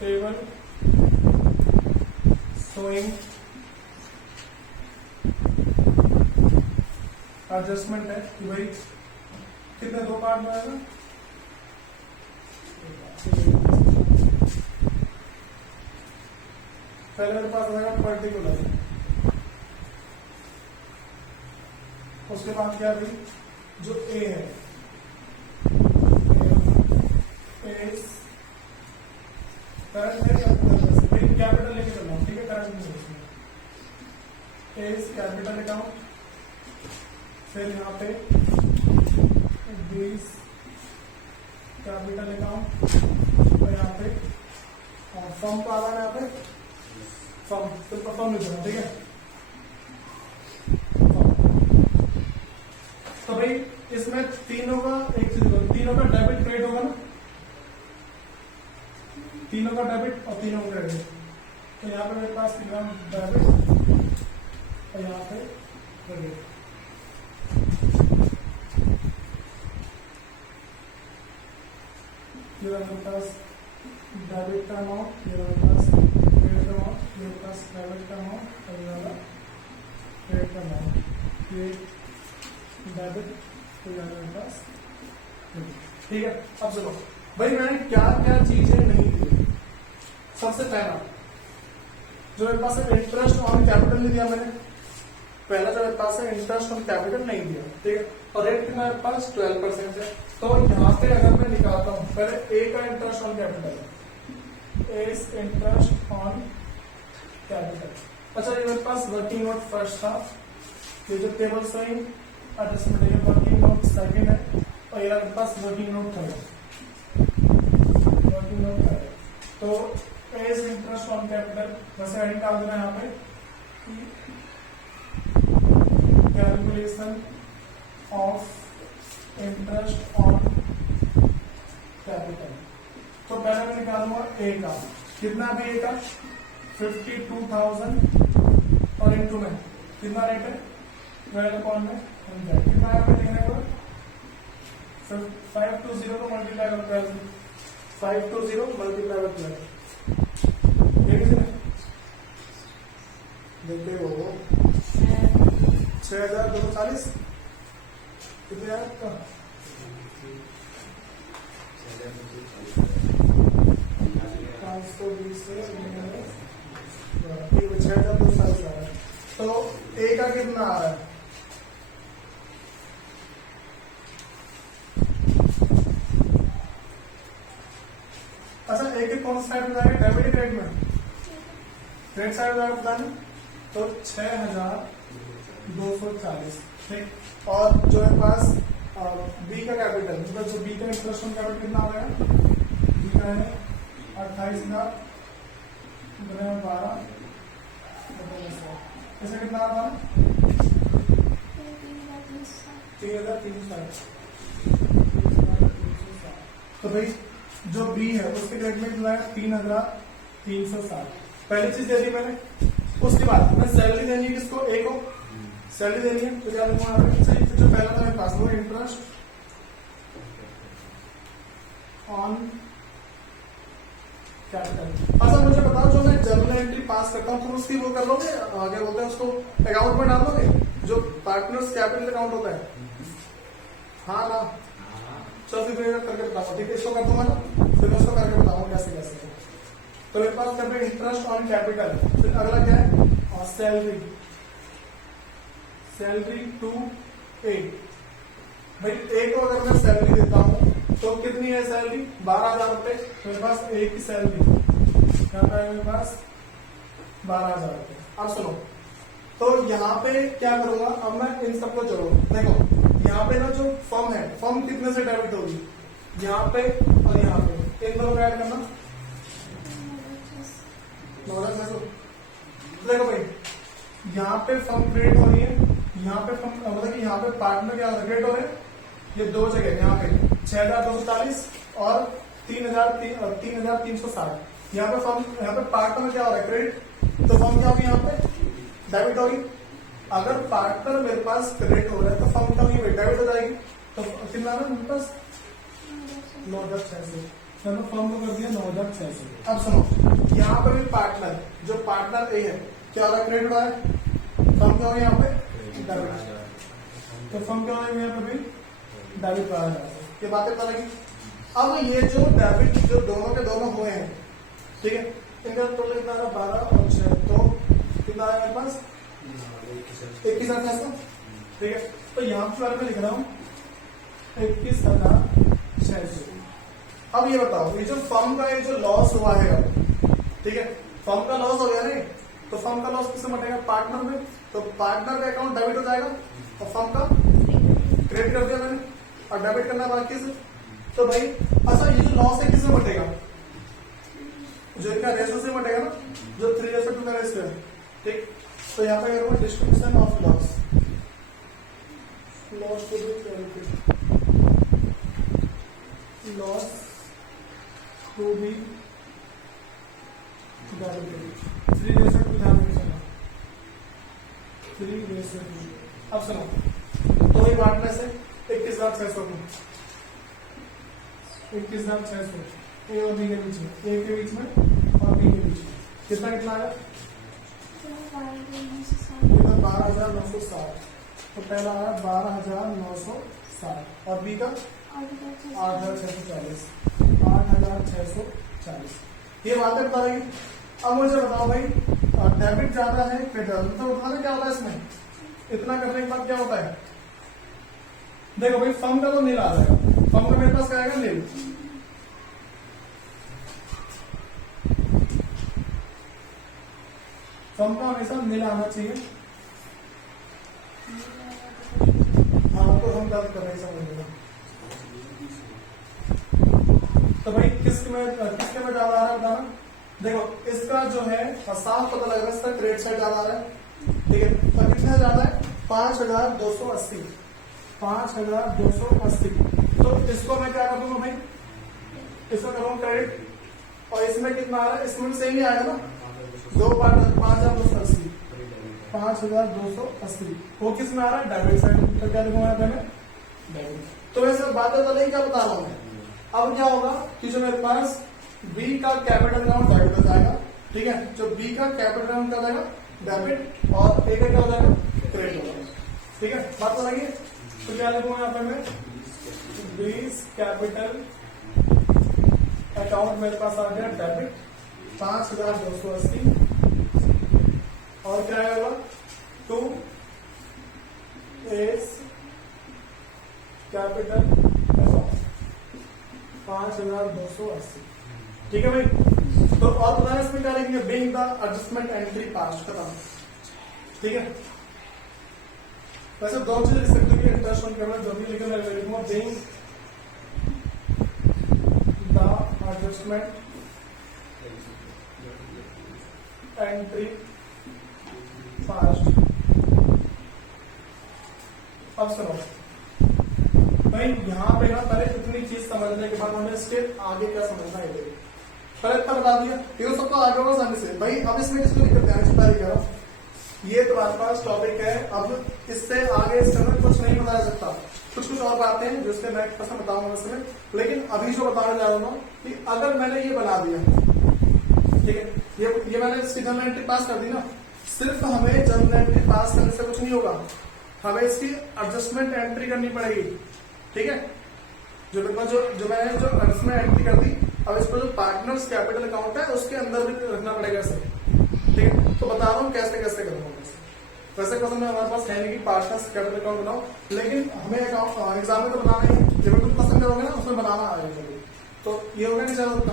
table showing adjustment है कि भाई कितने दो पार्ट में आएगा, पहले मेरे पास आएगा पर्टिकुलर, उसके बाद क्या भी जो ए है, करंट है, कैपिटल लेके चल रहा हूँ। ठीक है, करंट नहीं है इसमें, एज कैपिटल अकाउंट, फिर यहाँ पे बीस कैपिटल अकाउंट, और यहाँ पे फर्म को आ रहा है, यहाँ पे फर्म, तो फर्म लिख देना। ठीक है, तो भाई इसमें तीनों का एक चीज, तीनों का डेबिट क्रेडिट होगा ना, तीनों का डेबिट और तीनों का क्रेडिट। तो यहाँ पे मेरे पास डेबिट और यहाँ पे क्रेडिट। ये मेरे पास डेबिट का अमाउंट, ये मेरे पास क्रेडिट का अमाउंट, ये मेरे पास डेबिट का अमाउंट और ये वाला क्रेडिट का अमाउंट, ये डेबिट, तो ये मेरे पास। ठीक है, अब चलो भाई मैंने क्या क्या चीजें नहीं दी। सबसे पहला जो मेरे पास है इंटरेस्ट ऑन कैपिटल नहीं दिया मैंने, पहला जो मेरे पास है इंटरेस्ट ऑन कैपिटल नहीं दिया। ठीक है, और रेट मेरे पास 12% है। तो यहाँ पे अगर मैं निकालता हूँ, पहले ए का इंटरेस्ट ऑन कैपिटल है, एज इंटरेस्ट ऑन कैपिटल। अच्छा, ये मेरे पास वर्किंग नोट फर्स्ट था, ये जो टेबल शोइंग एडजस्टमेंट है, वर्किंग नोट सेकंड है, और ये मेरे पास वर्किंग नोट थर्ड है, वर्किंग नोट थर्ड है। तो एज इंटरेस्ट ऑन कैपिटल वैसे हेडिंग डाल देना यहाँ पे, calculation of interest on capital. तो पहले मैं निकालूंगा ए का, कितना भी ए का 52,000 और इंटू में कितना रेट है 12/100, कितना है हमें लिखने को 520 को मल्टीप्लाई कर 12, 520 मल्टीप्लाई कर 12, देखते हो 6,240 कितने आया आपका, 520 से 6,240 आ रहा है। तो ए का कितना आ रहा है, अच्छा ए के कौन साइड में जाएगा, डेबिट क्रेडिट में, क्रेडिट साइड में बताना, तो 6,240। ठीक, और जो है पास बी का कैपिटल, मतलब जो बी का इंटरेस्ट ऑन कैपिटल कितना आ रहा है, बी का है 28,000 12, ऐसा कितना आ रहा है 3,360। तो भाई जो बी है उसके क्रेडिट में कितना है 3,360, पहली चीज दे दी मैंने। उसके बाद मैं सैलरी देनी है किसको, ए को सैलरी देनी है, तो क्या दूंगा जो पहला था मेरे पास वो इंटरेस्ट ऑन कैपिटल। अच्छा मुझे बताओ, जो मैं जर्नल एंट्री पास करता हूँ तो उसकी वो कर लोगे, आगे बोलते हैं उसको अकाउंट में डाल दोगे, जो पार्टनर्स कैपिटल अकाउंट होता है, हाँ ना, चलो फिर करके बताऊंगा। ठीक है, इसको कर दूंगा ना, फिर मैं उसको करके बताऊंगा कैसे कैसे। तो मेरे पास कर इंटरेस्ट ऑन कैपिटल, फिर अगला क्या है सैलरी, सैलरी टू ए। भाई ए को अगर मैं सैलरी देता हूँ तो कितनी है सैलरी 12,000 रुपए, मेरे पास ए की सैलरी क्या है मेरे पास 12,000 रुपए। अब सुनो, तो यहाँ पे क्या करूंगा, अब मैं इन सबको जोड़ू। देखो यहाँ पे ना जो फर्म है, फर्म कितने से डेबिट होगी, यहाँ पे और यहाँ पे, इन दोनों को ऐड करना 9,600। देखो भाई यहाँ पे फर्म क्रिएट हो रही है, यहाँ पे फर्म मतलब कि यहाँ पे पार्टनर क्या क्रिएट हो रहे हैं, ये दो जगह यहाँ पे 6,240 और 3,360। यहाँ पे फर्म, यहाँ पे पार्टनर क्या हो रहा है क्रेडिट, तो फर्म क्या होगी यहाँ पे डेबिट होगी। अगर पार्टनर मेरे पास क्रेडिट हो रहा है तो फर्म क्या होगी डेबिट हो जाएगी। तो कितना है मेरे पास 9,600, मैंने फर्म को कर दिया 9,600। अब सुनो यहाँ पर भी पार्टनर, जो पार्टनर ए है क्या हो रहा है क्रेडिट हो रहा है, फर्म क्या होगी यहाँ पे डेबिट, तो फर्म क्या होगी यहाँ पे भी डेबिट करा जाएगा। ये बातें पता लगी। अब ये जो डेबिट जो दोनों के दोनों हुए हैं, ठीक है, इनका टोटल कितना है 12 और 6, तो कितना है मेरे पास 21,600। ठीक है, तो यहाँ पे मैं लिख रहा हूँ 21,600। अब ये बताओ ये जो फर्म का ये जो लॉस हुआ है, ठीक है, फर्म का लॉस हो गया नहीं, तो फर्म का लॉस किससे बटेगा पार्टनर में, तो पार्टनर का अकाउंट डेबिट हो जाएगा और फर्म का क्रेडिट कर दिया मैंने और डेबिट करना बाकी से। तो भाई अच्छा ये जो लॉस है किससे बटेगा, जो इनका रेशो से बटेगा ना, जो 3:2 का रेशो है। ठीक, तो यहाँ पे करूंगा distribution of loss, loss to be credited, loss to be debited 3:2 ध्यान रखना 3:2। अब सुनो तो वही पार्टनर से 21,600 को 21,600 ए और बी के बीच में, ए के बीच में और बी के बीच में कितना कितना है 12,960। तो पहला आया 12,960 और बी का 8,640। 8,640 ये बातें बता रही। अब मुझे बताओ भाई डेबिट ज्यादा है क्रेडिट, तो बताना क्या होता है इसमें, इतना करने के बाद क्या होता है। देखो भाई फर्म का तो नील आ जाएगा, फर्म का मेरे पास क्या आएगा नील, फर्म का हमेशा नील आना चाहिए। हाँ तो हम बात कर रहे हैं समझ। तो भाई किसके में ज्यादा आ रहा है बताना। देखो इसका जो है साफ पता लग रहा है, इसका क्रेडिट साइड ज्यादा आ रहा है। ठीक है, तो कितना ज्यादा है 5,280। 5,280। तो इसको मैं क्या कर दूंगा भाई, इसको करूंगा क्रेडिट, और इसमें कितना आ रहा है, इसमें सेम ही आएगा ना, 5,280। 5,280 वो किस में आ रहा है डेबिट साइड, तो क्या लिखूंगा यहाँ पे मैं डेबिट। तो वैसे बातें तो नहीं क्या बता रहा हूं मैं। अब क्या होगा कि जो मेरे पास बी का कैपिटल अकाउंट डेबिट हो जाएगा। ठीक है, जो बी का कैपिटल अकाउंट क्या हो जाएगा डेबिट और ए का क्या हो जाएगा क्रेडिट हो जाएगा। ठीक है, बात तो लगी। तो क्या लिखूंगा यहाँ पे मैं, बीस कैपिटल अकाउंट मेरे पास आ गया डेबिट 5,280 और क्या आएगा 2 एस कैपिटल अकाउंट 5,280। ठीक है भाई, तो और बताना इसमें क्या लिखेंगे, बीइंग द एडजस्टमेंट एंट्री पास खत्म। ठीक है, वैसे दो चीज लिख सकते हैं, इंटरेस्ट ऑन करना जो भी लिखे मैं लिखूंगा being the adjustment entry fast. अब सुनो भाई यहाँ पे ना पहले इतनी चीज समझने के बाद हमें इसके आगे क्या समझना है, पहले इतना बता दिया, ये सबको आगे होगा समझ से भाई। अब इसमें किसको दिक्कत है, कह रहा हूँ ये तुम्हारे पास टॉपिक है, अब इससे आगे इस समय कुछ नहीं बताया सकता, कुछ और बातें हैं जो इसके नेक्स्ट पर्सन बताऊंगा इसमें। लेकिन अभी जो बताने जा रहा हूँ कि अगर मैंने ये बना दिया, ठीक है, ये मैंने जनरल एंट्री पास कर दी ना, सिर्फ हमें जनरल एंट्री पास करने से कुछ नहीं होगा, हमें इसकी एडजस्टमेंट एंट्री करनी पड़ेगी। ठीक है, जो मैंने जो एडजस्टमेंट एंट्री कर दी, अब इसको जो पार्टनर्स कैपिटल अकाउंट है उसके अंदर भी रखना पड़ेगा इसे। ठीक है, तो बता रहा हूँ कैसे कैसे करूंगा। वैसे क्वेश्चन में हमारे पास है नहीं कि पार्टनर्स कैपिटल अकाउंट बनाओ, लेकिन हमें एग्जाम में तो बनाना ही, जब तुम पसंद करोगे ना उसमें बनाना आएगा। तो ये होगा नहीं ज्यादा उतना।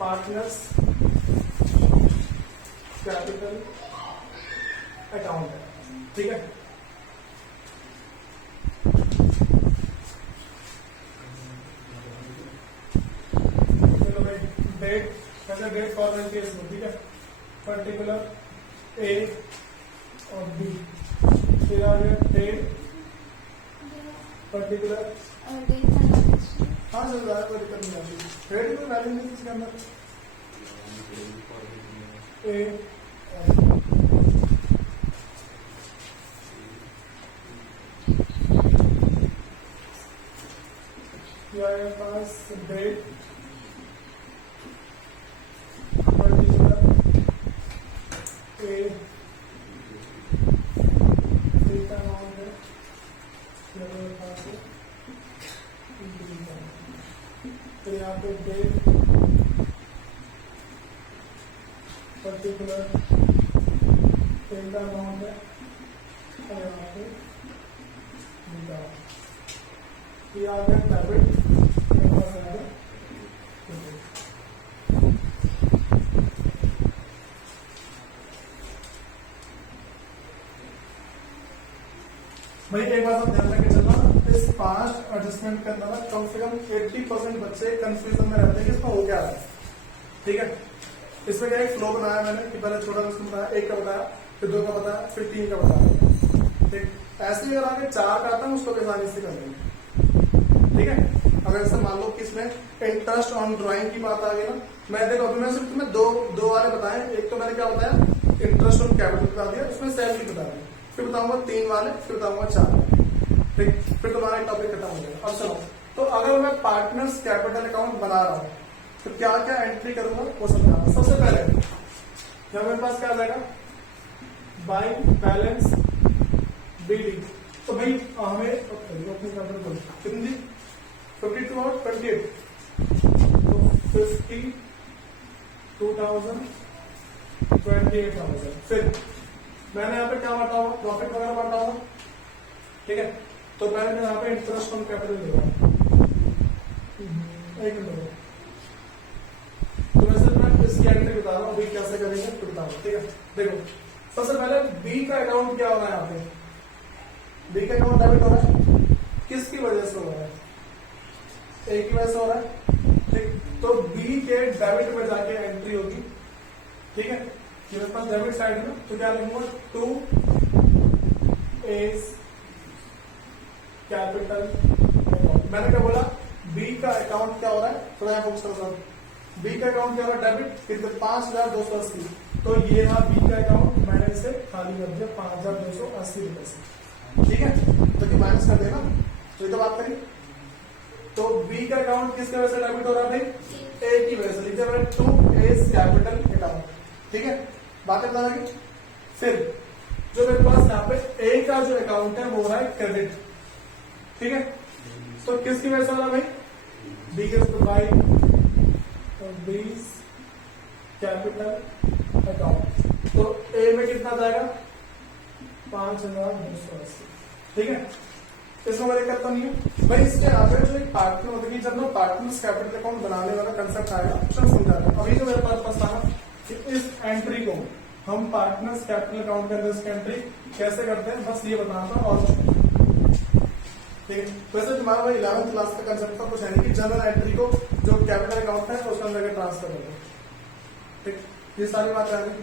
पार्टनर्स कैपिटल अकाउंट है, ठीक है। चलो भाई डेट, कैसे डेट फॉर्मेट केस में, ठीक है। पर्टिकुलर ए और बी, फिर आ गया डेट पर्टिकुलर, हाँ सर ज़्यादा कोई दिक्कत नहीं आती, डेट कोई वैल्यू नहीं इसके अंदर, ए हमारे पास डेट पर्टिकुलर ए का अमाउंट है, मेरे पास फिर यहाँ पे डेट पर्टिकुलर ए का अमाउंट है और यहाँ पे ये आ गया डेबिट, भाई एक बात आप ध्यान रखे चलना, इस पास्ट एडजस्टमेंट के अंदर कम से कम 80% बच्चे कंफ्यूजन में रहते हैं कि इसमें हो क्या रहा है, ठीक है। इसमें क्या एक फ्लो बनाया मैंने कि पहले छोटा क्वेश्चन बताया, एक का बताया, फिर 2 का बताया, फिर 3 का बताया, ठीक। ऐसे ही अगर आगे 4 का आता है उसको आसानी से कर लेंगे, ठीक है। अगर जैसे मान लो कि इसमें इंटरेस्ट ऑन ड्राइंग की बात आ गई ना, मैं देखो अभी मैं सिर्फ तुम्हें दो वाले बताए, एक तो मैंने क्या बताया इंटरेस्ट ऑन कैपिटल बता दिया, उसमें सैलरी बता दी, फिर बताऊंगा 3 वाले, फिर बताऊंगा 4 वाले, ठीक। फिर तुम्हारा टॉपिक खत्म हो जाएगा। अब चलो, तो अगर मैं पार्टनर्स कैपिटल अकाउंट बना रहा हूं तो क्या क्या एंट्री करूंगा वो समझाऊंगा। सबसे पहले यहाँ मेरे पास क्या आ जाएगा, बाइंग बैलेंस बीडी, तो भाई हमें कितनी 52 और 28, तो 50, 2000, 28,000। फिर मैंने यहाँ पे क्या बांटा हुआ, प्रॉफिट वगैरह बांटा हुआ, ठीक है। तो मैंने यहाँ पे इंटरेस्ट ऑन कैपिटल दिया, एक मिनट, तो वैसे मैं इसकी एंट्री बता रहा हूँ, अभी कैसे करेंगे तो बताऊँ, ठीक है। देखो सबसे पहले बी का अकाउंट क्या हो रहा है, यहाँ पे बी का अकाउंट डेबिट हो रहा है, किसकी वजह से हो रहा है, ए की वजह से हो रहा है, ठीक। तो बी के डेबिट में जाके एंट्री होगी, ठीक है। मेरे पास डेबिट साइड में तो क्या लिखूंगा, 2 एज कैपिटल अकाउंट। मैंने क्या बोला, बी का अकाउंट क्या हो रहा है, थोड़ा यहाँ फोकस करो, बी का अकाउंट क्या हो रहा है, डेबिट, कितने 5,280, तो ये रहा बी का अकाउंट, मैंने इसे खाली कर दिया 5,280 रुपए से, ठीक है। तो ये माइनस कर देना, तो ये तो बात करी। तो बी का अकाउंट किसकी वजह से डेबिट हो रहा है भाई, ए की वजह से, लिखते हैं 2 एज कैपिटल अकाउंट, ठीक है। बात बता लगी। फिर जो मेरे पास यहाँ पे ए का जो अकाउंट है वो हो रहा है क्रेडिट, ठीक है। तो किसकी वजह से हो रहा है भाई, बी के बाई बीस कैपिटल अकाउंट, तो ए में कितना जाएगा 5,280, ठीक है। इसमें मैं करता नहीं है भाई, इसके आगे जो एक पार्टनर होता है, जब मैं पार्टनर्स कैपिटल अकाउंट बनाने वाला कंसेप्ट आएगा तो समझा रहा हूं। अभी जो मेरे पास था कि इस एंट्री को हम पार्टनर्स कैपिटल अकाउंट के अंदर इसकी एंट्री कैसे करते हैं, बस ये बताता और ठीक है। वैसे तुम्हारा भाई 11th क्लास का कंसेप्ट का कुछ है नहीं कि जनरल एंट्री को जो कैपिटल अकाउंट है उसके अंदर ट्रांसफर कर दो, ठीक। ये सारी बातें आ गई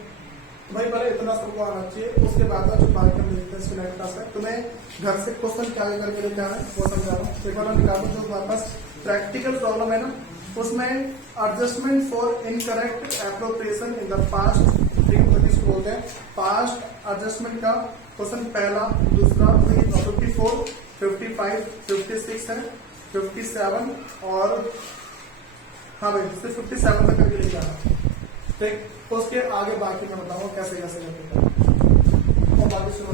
भाई, पहले इतना सबको आना चाहिए, उसके बाद जो बात हम देखते हैं नेक्स्ट क्लास में, तुम्हें घर से क्वेश्चन क्या करके लेके आना है वो समझा रहा हूँ। एक बार मैं निकालू जो हमारे पास प्रैक्टिकल प्रॉब्लम है ना, उसमें adjustment for incorrect appropriation in the past, इसको बोलते हैं पास्ट एडजस्टमेंट का क्वेश्चन, पहला, दूसरा, 54, 55, 56 है, 57 और हाँ भाई 57 तक करके लेके आना, ठीक। उसके आगे बाकी मैं बताऊंगा कैसे कैसे करके और बाकी शुरू